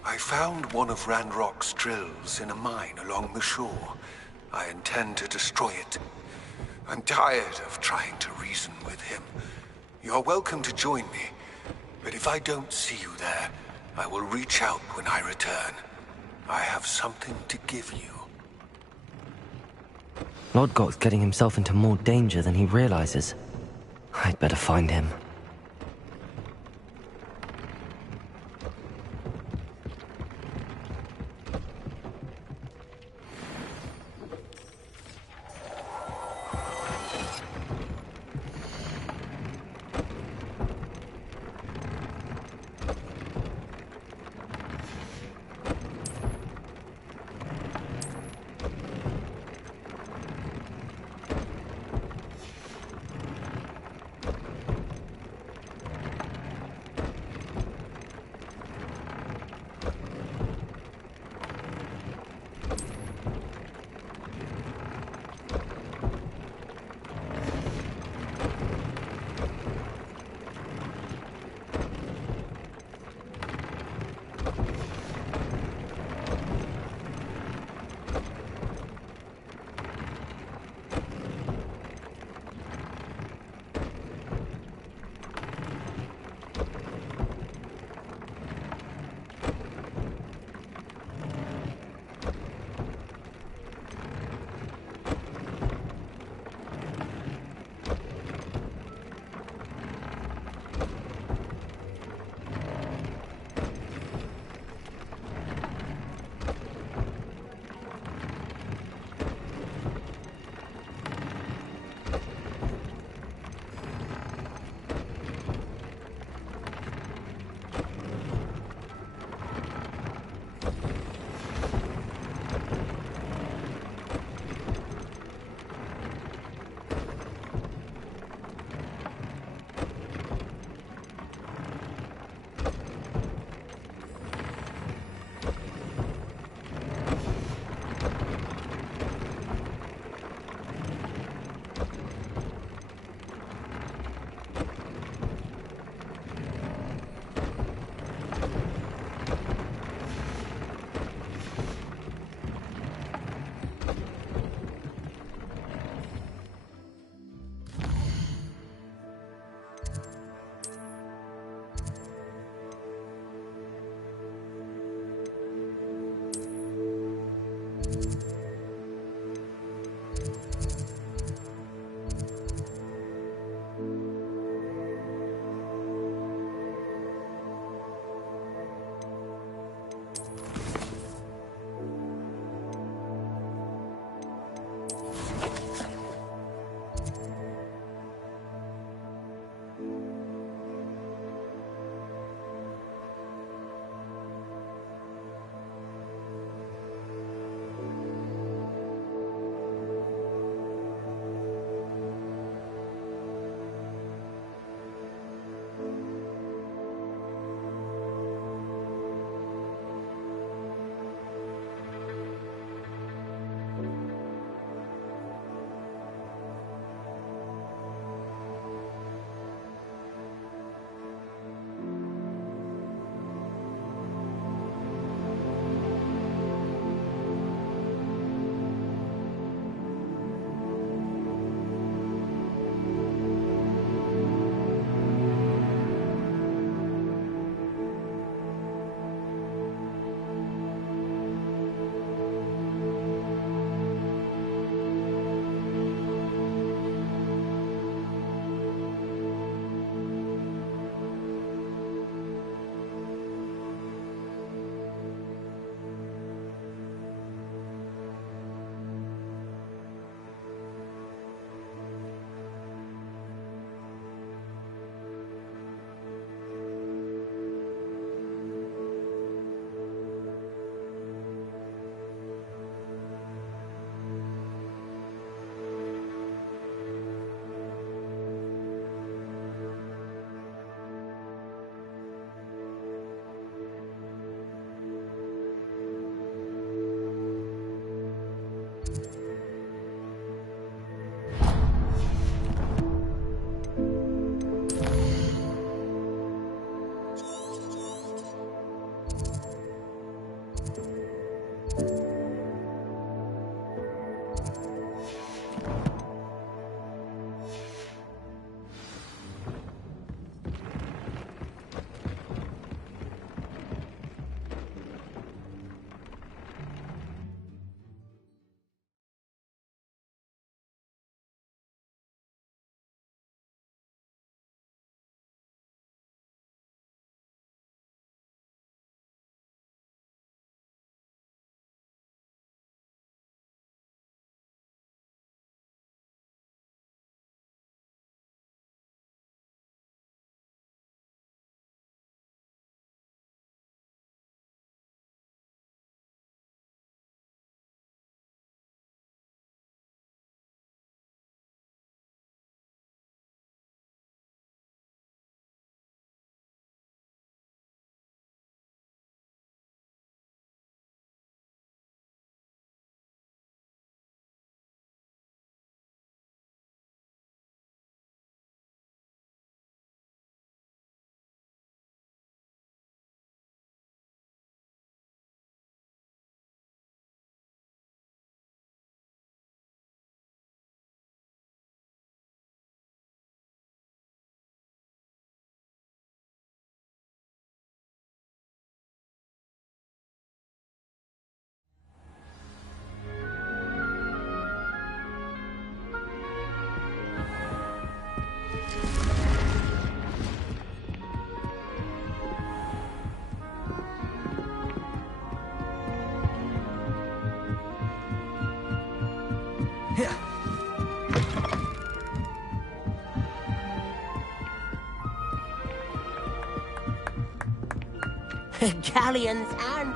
I found one of Ranrock's drills in a mine along the shore. I intend to destroy it. I'm tired of trying to reason with him. You're welcome to join me, but if I don't see you there, I will reach out when I return. I have something to give you. Lodgok's getting himself into more danger than he realizes. I'd better find him. Galleons and...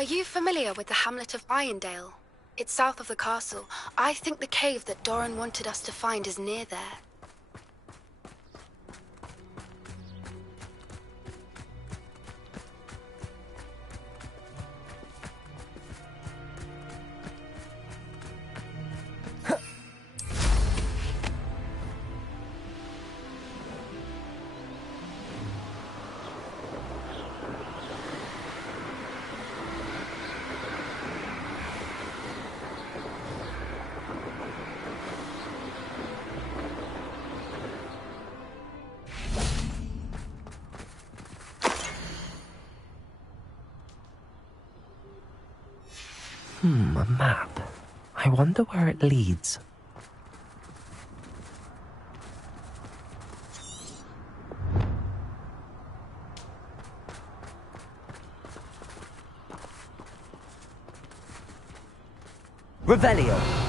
Are you familiar with the hamlet of Irondale? It's south of the castle. I think the cave that Doran wanted us to find is near there. A map. I wonder where it leads. Revelio.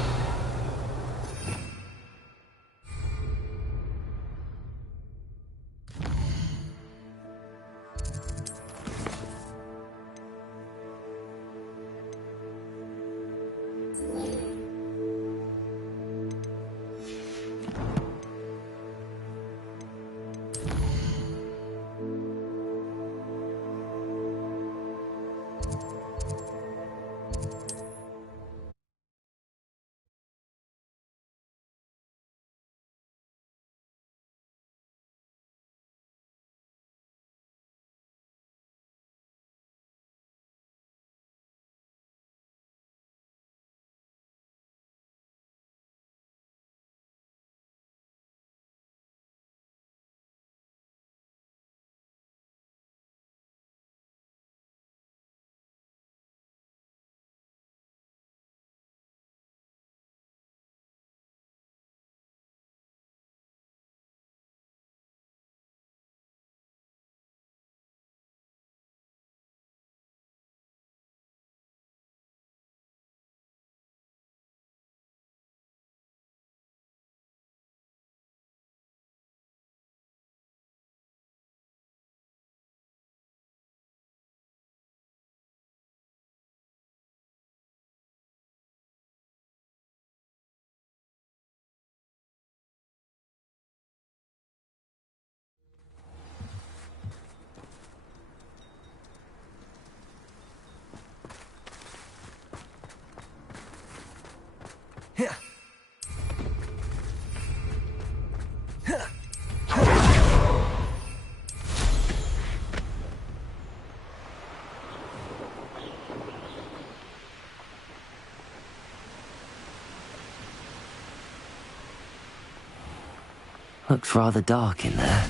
Looks rather dark in there.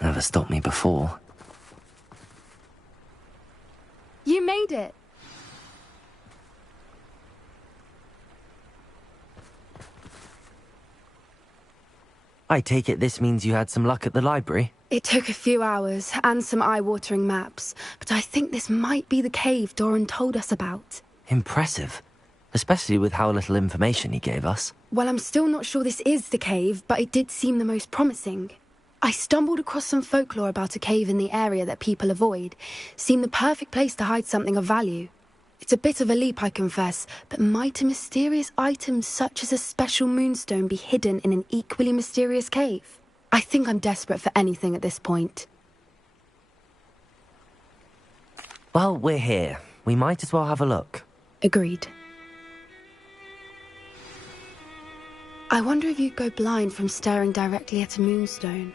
Never stopped me before. You made it. I take it this means you had some luck at the library? It took a few hours and some eye-watering maps, but I think this might be the cave Doran told us about. Impressive. Especially with how little information he gave us. Well, I'm still not sure this is the cave, but it did seem the most promising. I stumbled across some folklore about a cave in the area that people avoid. Seemed the perfect place to hide something of value. It's a bit of a leap, I confess, but might a mysterious item such as a special moonstone be hidden in an equally mysterious cave? I think I'm desperate for anything at this point. Well, we're here. We might as well have a look. Agreed. I wonder if you'd go blind from staring directly at a moonstone.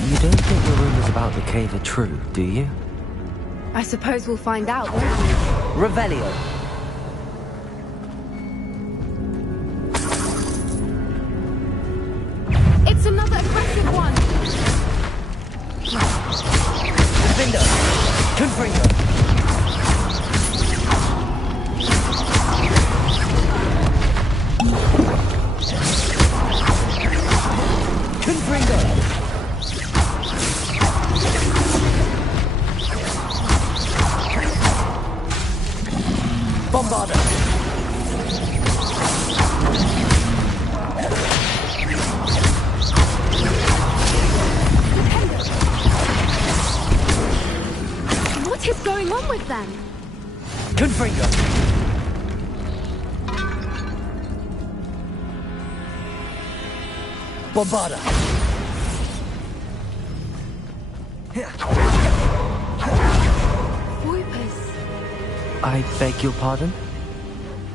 You don't think the rumors about the cave are true, do you? I suppose we'll find out, won't we? Revelio. It's another aggressive one! Defender! Confringo! Confringo! Bombarder! What is going on with them? Confringo! Bombarder! Whoopers. I beg your pardon?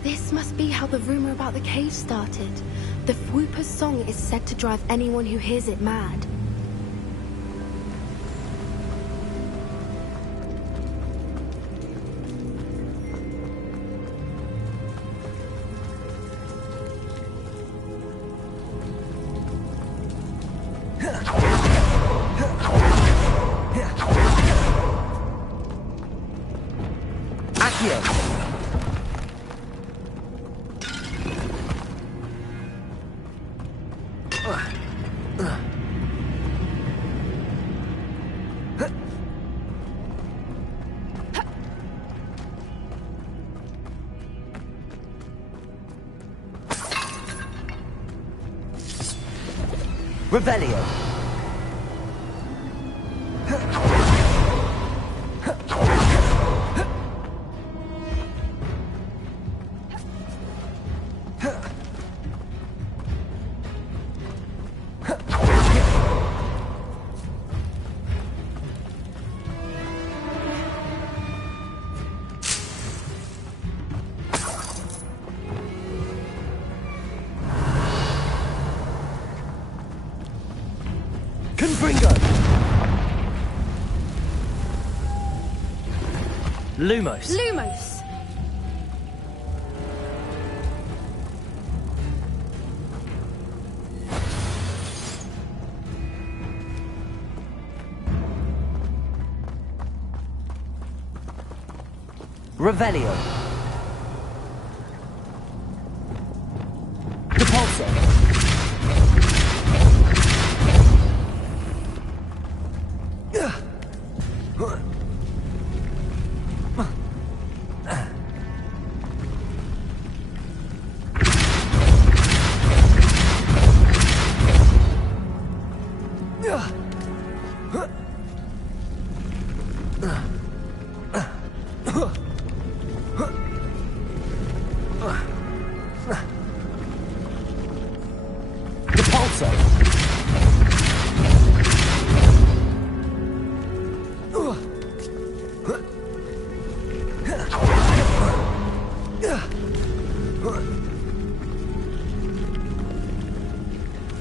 This must be how the rumor about the cave started. The Whooper's song is said to drive anyone who hears it mad. Revelio. Lumos. Lumos! Revelio. Depulso.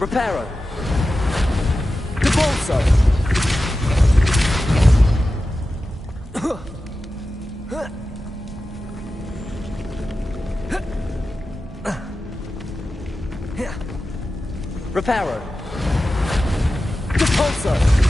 Reparo. Depulso. Reparo. Depulso.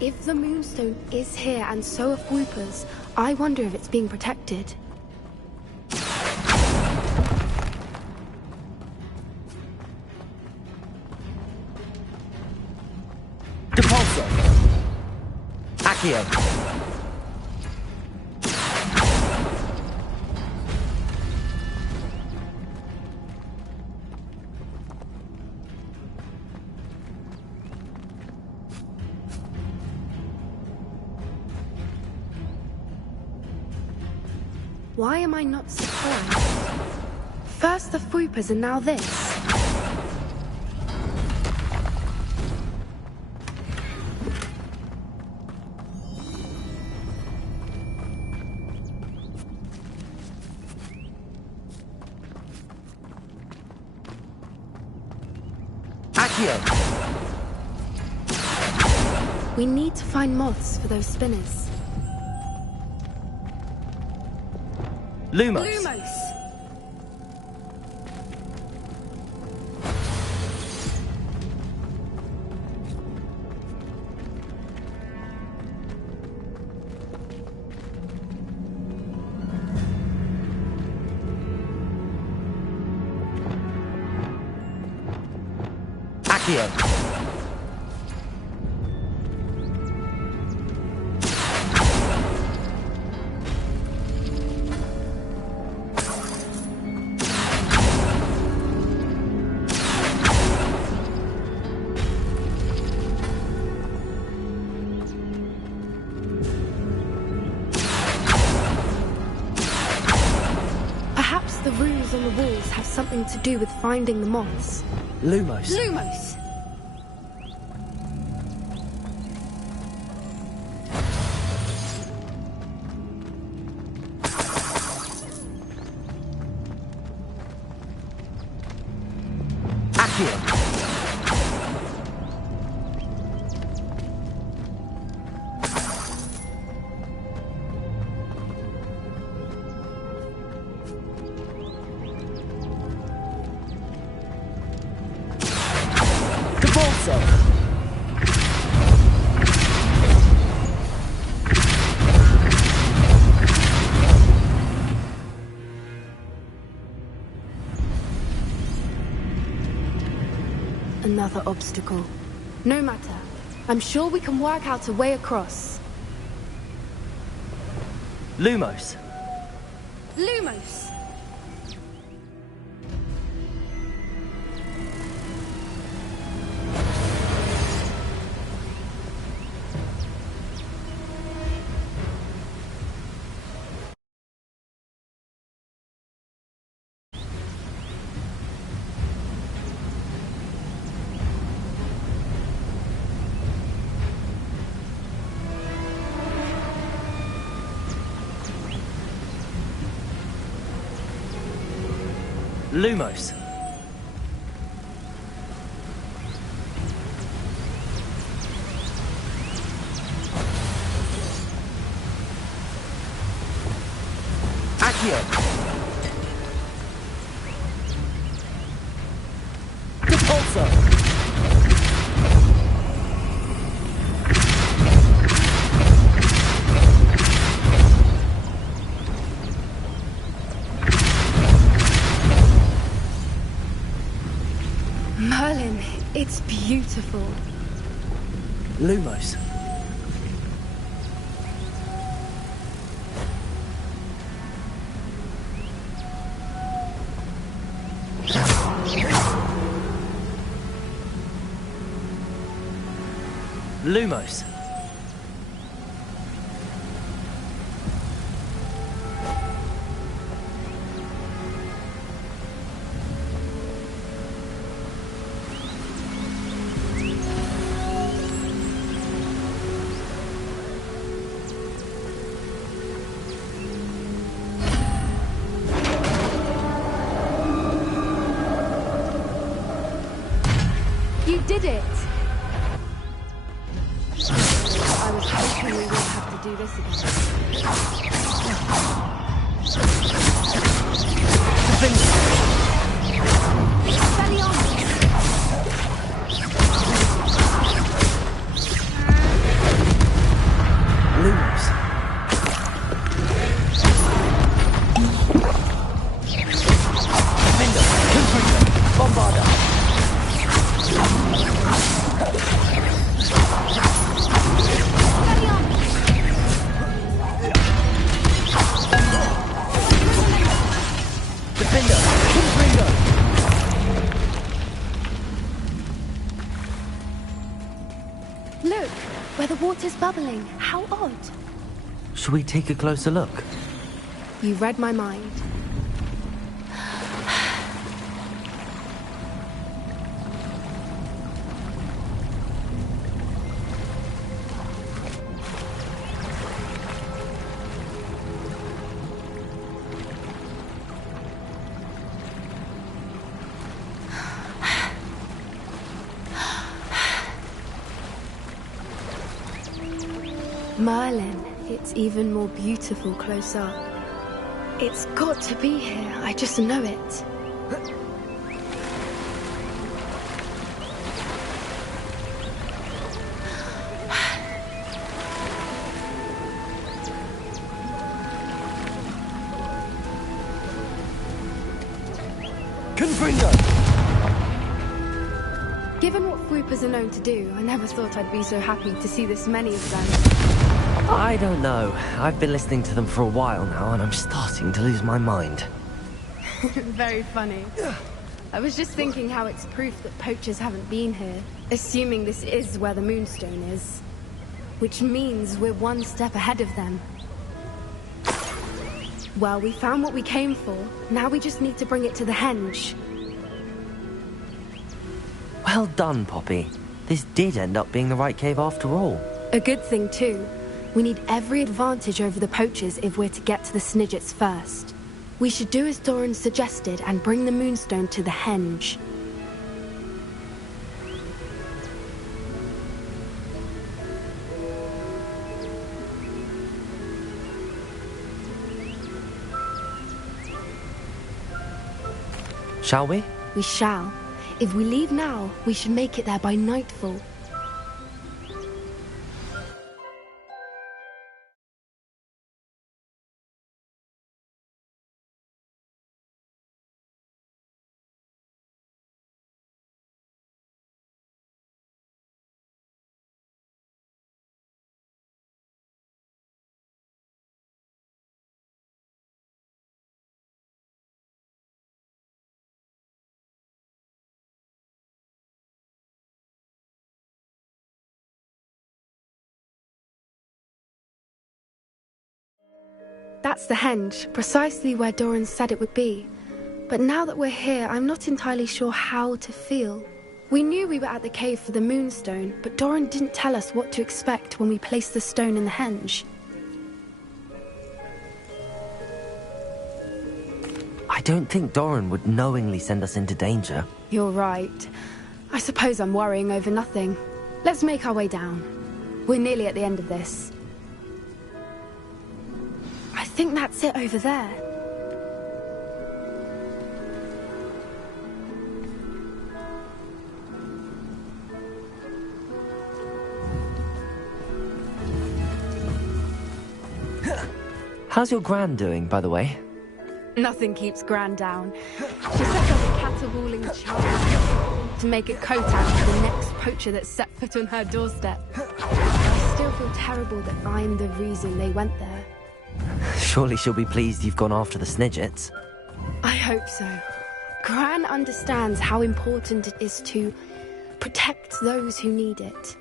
If the Moonstone is here and so are Whoopers, I wonder if it's being protected. Depulso. Accio. Why am I not surprised? First the Whoopers and now this. Accio. We need to find moths for those spinners. Lumos. Lumos! Accio. Perhaps the runes on the walls have something to do with finding the moths. Lumos. Lumos! Another obstacle. No matter. I'm sure we can work out a way across. Lumos. Lumos! Lumos. Accio. Repulsor. Merlin, it's beautiful. Lumos. Lumos. You did it! I was hoping we would have to do this again. Lumos. Defender. Confringo. Bombarder. Defender. Confringo. Look, where the water's bubbling. How odd. Should we take a closer look? You read my mind. Merlin, it's even more beautiful close up. It's got to be here, I just know it. Confringo! Given what Swoopers are known to do, I never thought I'd be so happy to see this many of them. I don't know. I've been listening to them for a while now, and I'm starting to lose my mind. Very funny. I was just thinking how it's proof that poachers haven't been here, assuming this is where the Moonstone is. Which means we're one step ahead of them. Well, we found what we came for. Now we just need to bring it to the henge. Well done, Poppy. This did end up being the right cave after all. A good thing, too. We need every advantage over the poachers if we're to get to the Snidgets first. We should do as Doran suggested and bring the Moonstone to the henge. Shall we? We shall. If we leave now, we should make it there by nightfall. That's the henge, precisely where Doran said it would be. But now that we're here, I'm not entirely sure how to feel. We knew we were at the cave for the moonstone, but Doran didn't tell us what to expect when we placed the stone in the henge. I don't think Doran would knowingly send us into danger. You're right. I suppose I'm worrying over nothing. Let's make our way down. We're nearly at the end of this. I think that's it over there. How's your gran doing, by the way? Nothing keeps Gran down. She set up a caterwauling child to make a coat out for the next poacher that set foot on her doorstep. I still feel terrible that I'm the reason they went there. Surely she'll be pleased you've gone after the Snidgets. I hope so. Gran understands how important it is to protect those who need it.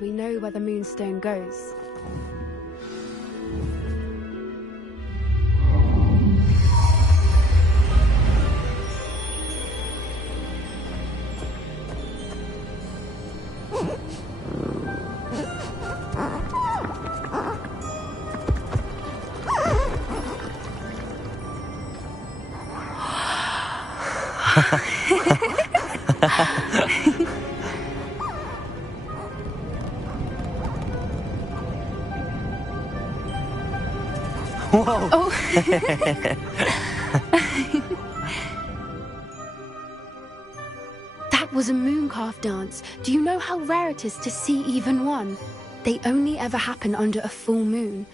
We know where the moonstone goes. Whoa! Oh. That was a mooncalf dance. Do you know how rare it is to see even one? They only ever happen under a full moon.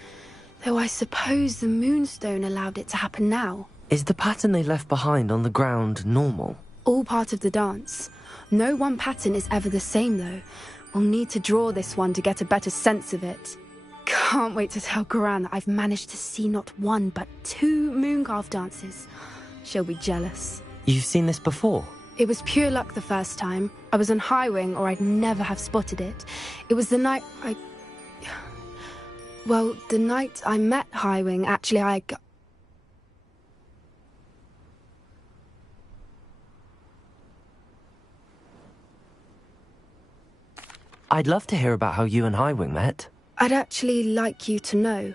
Though I suppose the moonstone allowed it to happen now. Is the pattern they left behind on the ground normal? All part of the dance. No one pattern is ever the same, though. We'll need to draw this one to get a better sense of it. Can't wait to tell Gran that I've managed to see not one, but 2 mooncalf dances. She'll be jealous. You've seen this before? It was pure luck the first time. I was on Highwing, or I'd never have spotted it. It was the night Well, the night I met Highwing, actually, I'd love to hear about how you and Highwing met. I'd actually like you to know.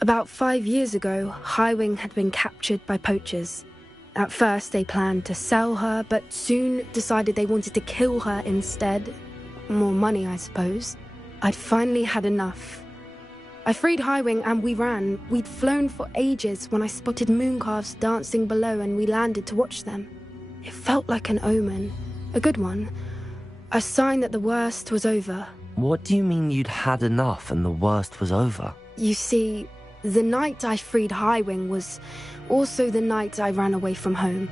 About 5 years ago, Highwing had been captured by poachers. At first, they planned to sell her, but soon decided they wanted to kill her instead. More money, I suppose. I'd finally had enough. I freed Highwing and we ran. We'd flown for ages when I spotted mooncalves dancing below and we landed to watch them. It felt like an omen. A good one. A sign that the worst was over. What do you mean you'd had enough and the worst was over? You see, the night I freed Highwing was also the night I ran away from home.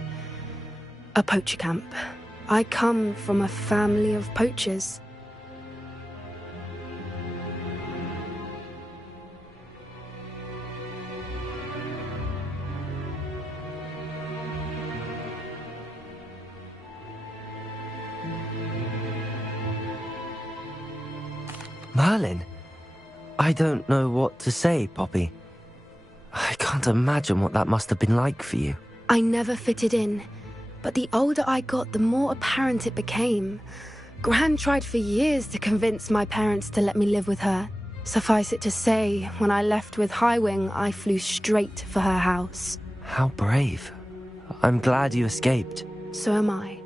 A poacher camp. I come from a family of poachers. Merlin? I don't know what to say, Poppy. I can't imagine what that must have been like for you. I never fitted in, but the older I got, the more apparent it became. Gran tried for years to convince my parents to let me live with her. Suffice it to say, when I left with Highwing, I flew straight for her house. How brave. I'm glad you escaped. So am I.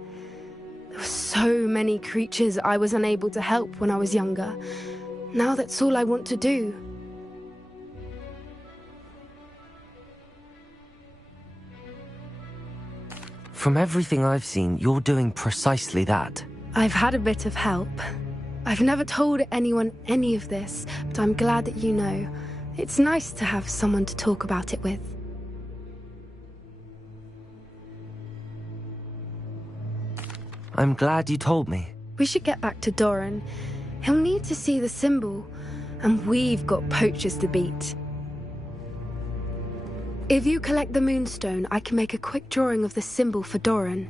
There were so many creatures I was unable to help when I was younger. Now that's all I want to do. From everything I've seen, you're doing precisely that. I've had a bit of help. I've never told anyone any of this, but I'm glad that you know. It's nice to have someone to talk about it with. I'm glad you told me. We should get back to Doran. He'll need to see the symbol, and we've got poachers to beat. If you collect the Moonstone, I can make a quick drawing of the symbol for Doran.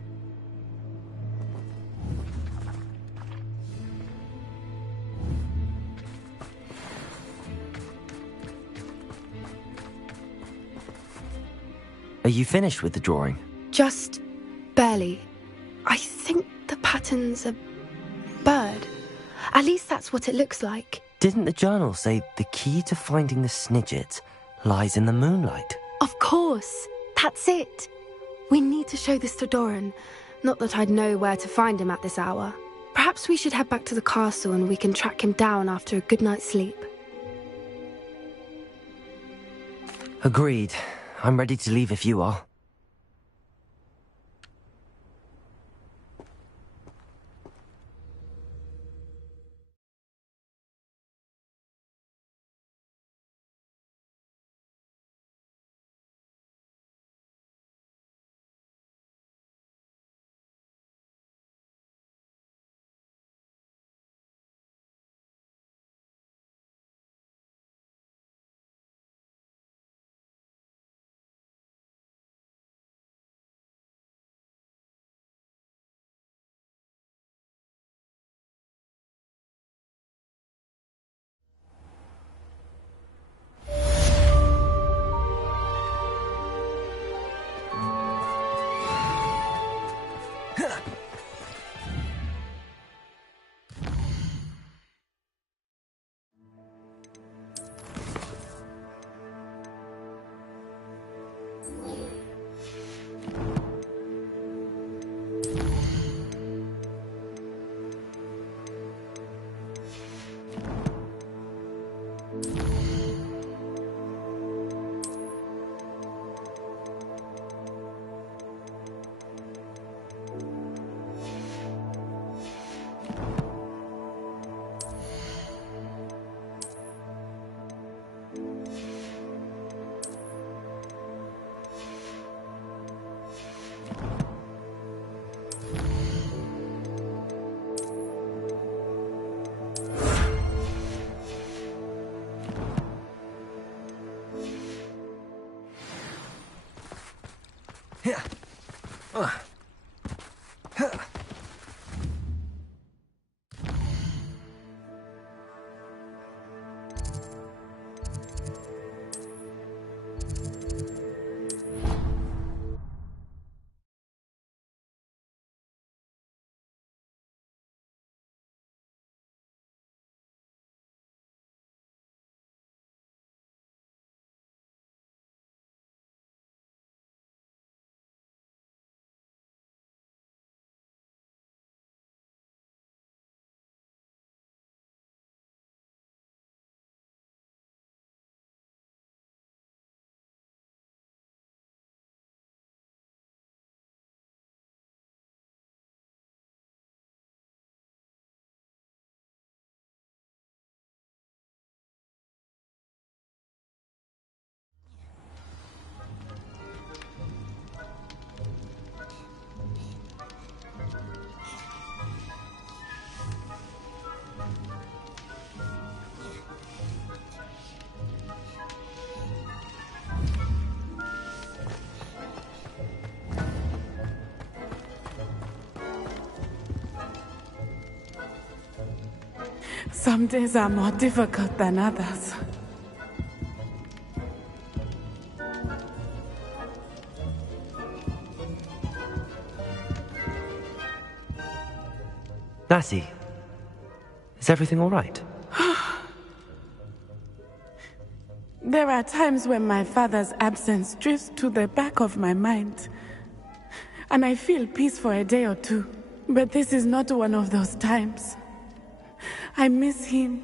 Are you finished with the drawing? Just barely. I think the pattern's a bird. At least that's what it looks like. Didn't the journal say the key to finding the Snidget lies in the moonlight? Of course. That's it. We need to show this to Doran. Not that I'd know where to find him at this hour. Perhaps we should head back to the castle and we can track him down after a good night's sleep. Agreed. I'm ready to leave if you are. Some days are more difficult than others. Natty, is everything all right? There are times when my father's absence drifts to the back of my mind, and I feel peace for a day or two. But this is not one of those times. I miss him.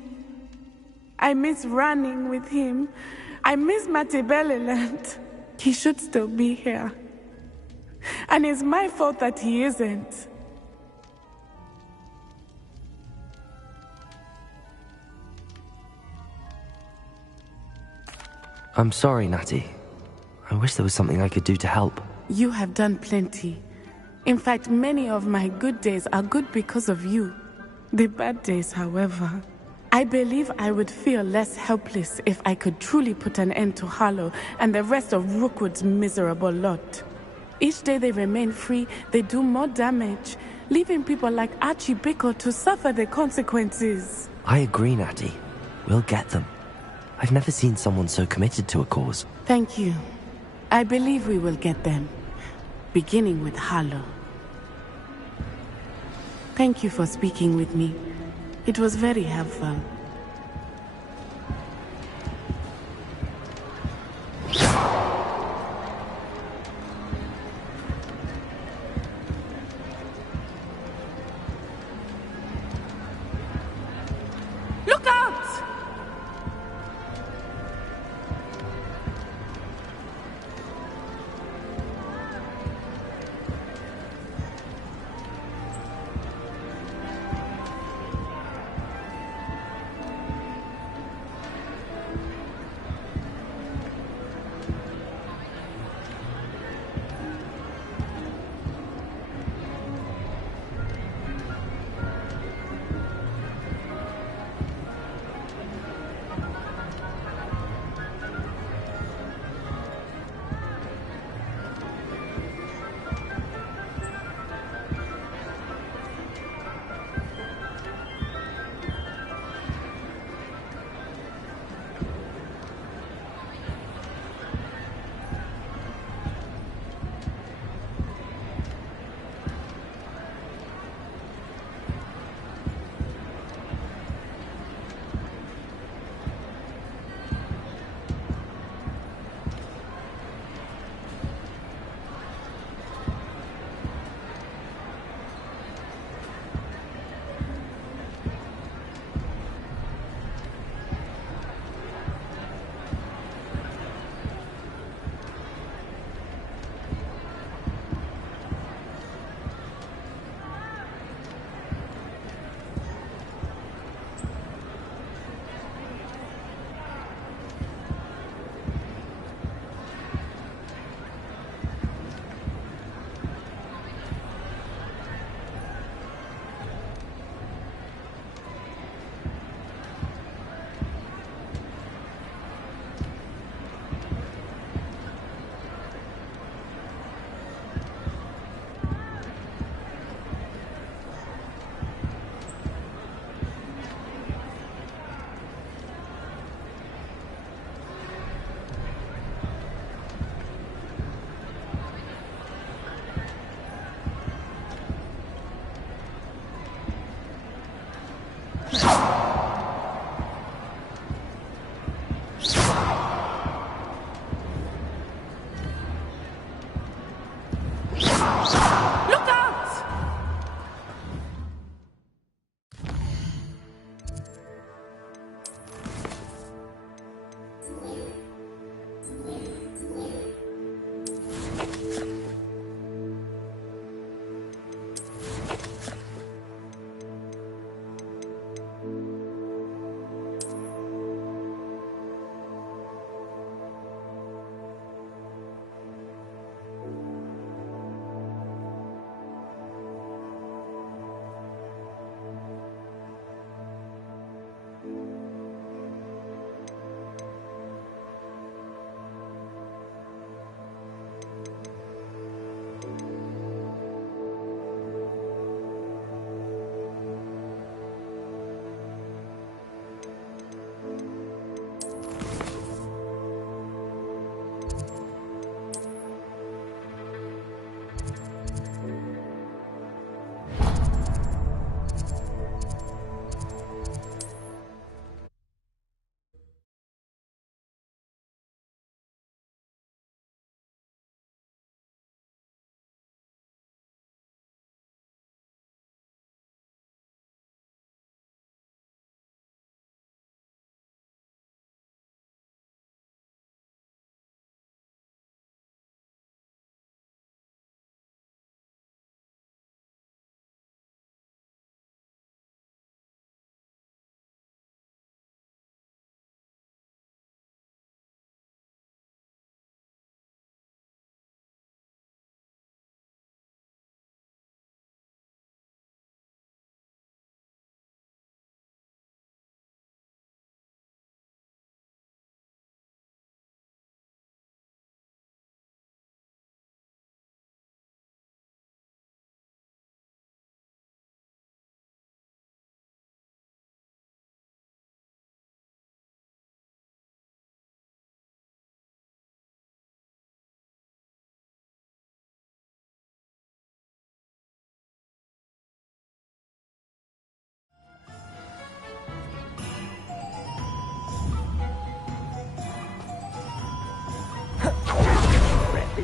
I miss running with him. I miss Matibeleland. He should still be here. And it's my fault that he isn't. I'm sorry, Natty. I wish there was something I could do to help. You have done plenty. In fact, many of my good days are good because of you. The bad days, however. I believe I would feel less helpless if I could truly put an end to Harlow and the rest of Rookwood's miserable lot. Each day they remain free, they do more damage, leaving people like Archie Bickle to suffer the consequences. I agree, Natty. We'll get them. I've never seen someone so committed to a cause. Thank you. I believe we will get them. Beginning with Harlow. Thank you for speaking with me. It was very helpful. Look out!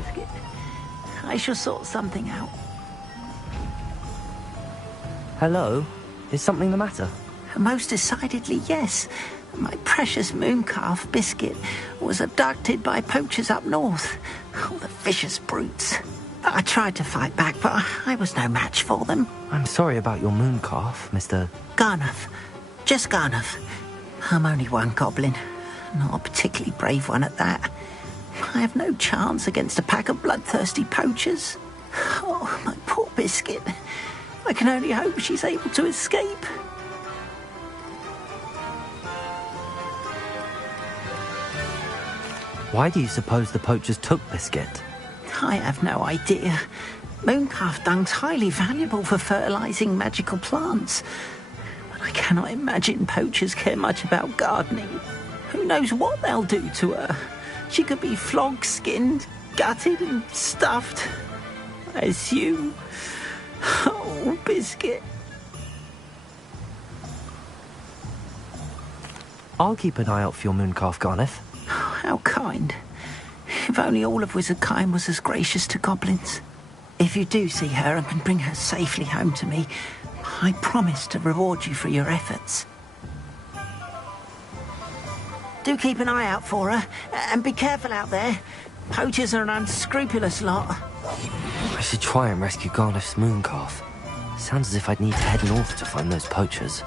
Biscuit. I shall sort something out. Hello? Is something the matter? Most decidedly, yes. My precious mooncalf, Biscuit, was abducted by poachers up north. Oh, the vicious brutes. I tried to fight back, but I was no match for them. I'm sorry about your mooncalf, Mr. Garnuff. Just Garnuff. I'm only one goblin. Not a particularly brave one at that. I have no chance against a pack of bloodthirsty poachers. Oh, my poor Biscuit. I can only hope she's able to escape. Why do you suppose the poachers took Biscuit? I have no idea. Mooncalf dung's highly valuable for fertilizing magical plants. But I cannot imagine poachers care much about gardening. Who knows what they'll do to her? She could be flogged, skinned, gutted and stuffed. I assume. Oh, Biscuit. I'll keep an eye out for your mooncalf, Garnuff. How kind. If only all of Wizardkind was as gracious to goblins. If you do see her and can bring her safely home to me, I promise to reward you for your efforts. Do keep an eye out for her, and be careful out there. Poachers are an unscrupulous lot. I should try and rescue Garnuff's mooncalf. Sounds as if I'd need to head north to find those poachers.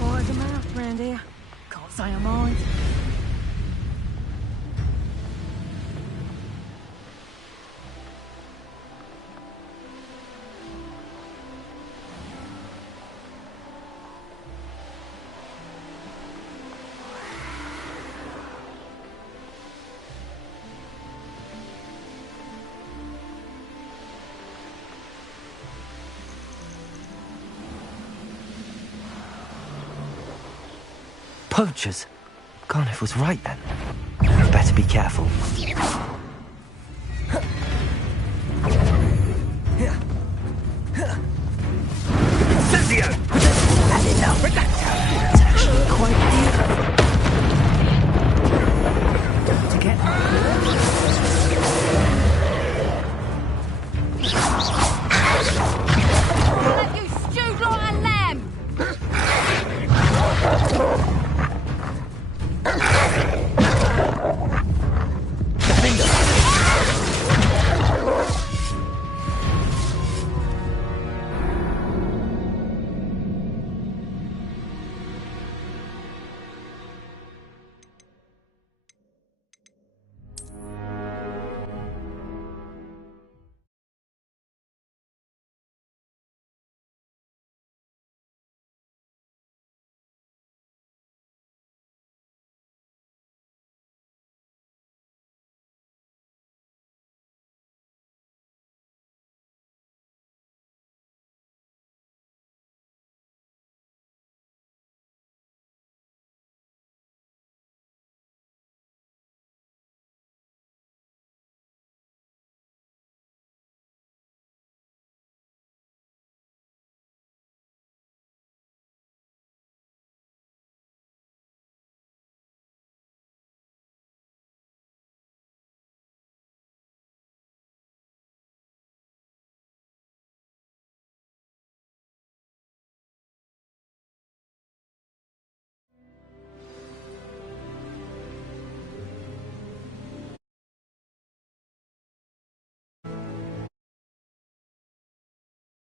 Wide the mouth round here. Can't say I mind. Poachers? Garnuff was right then. Better be careful.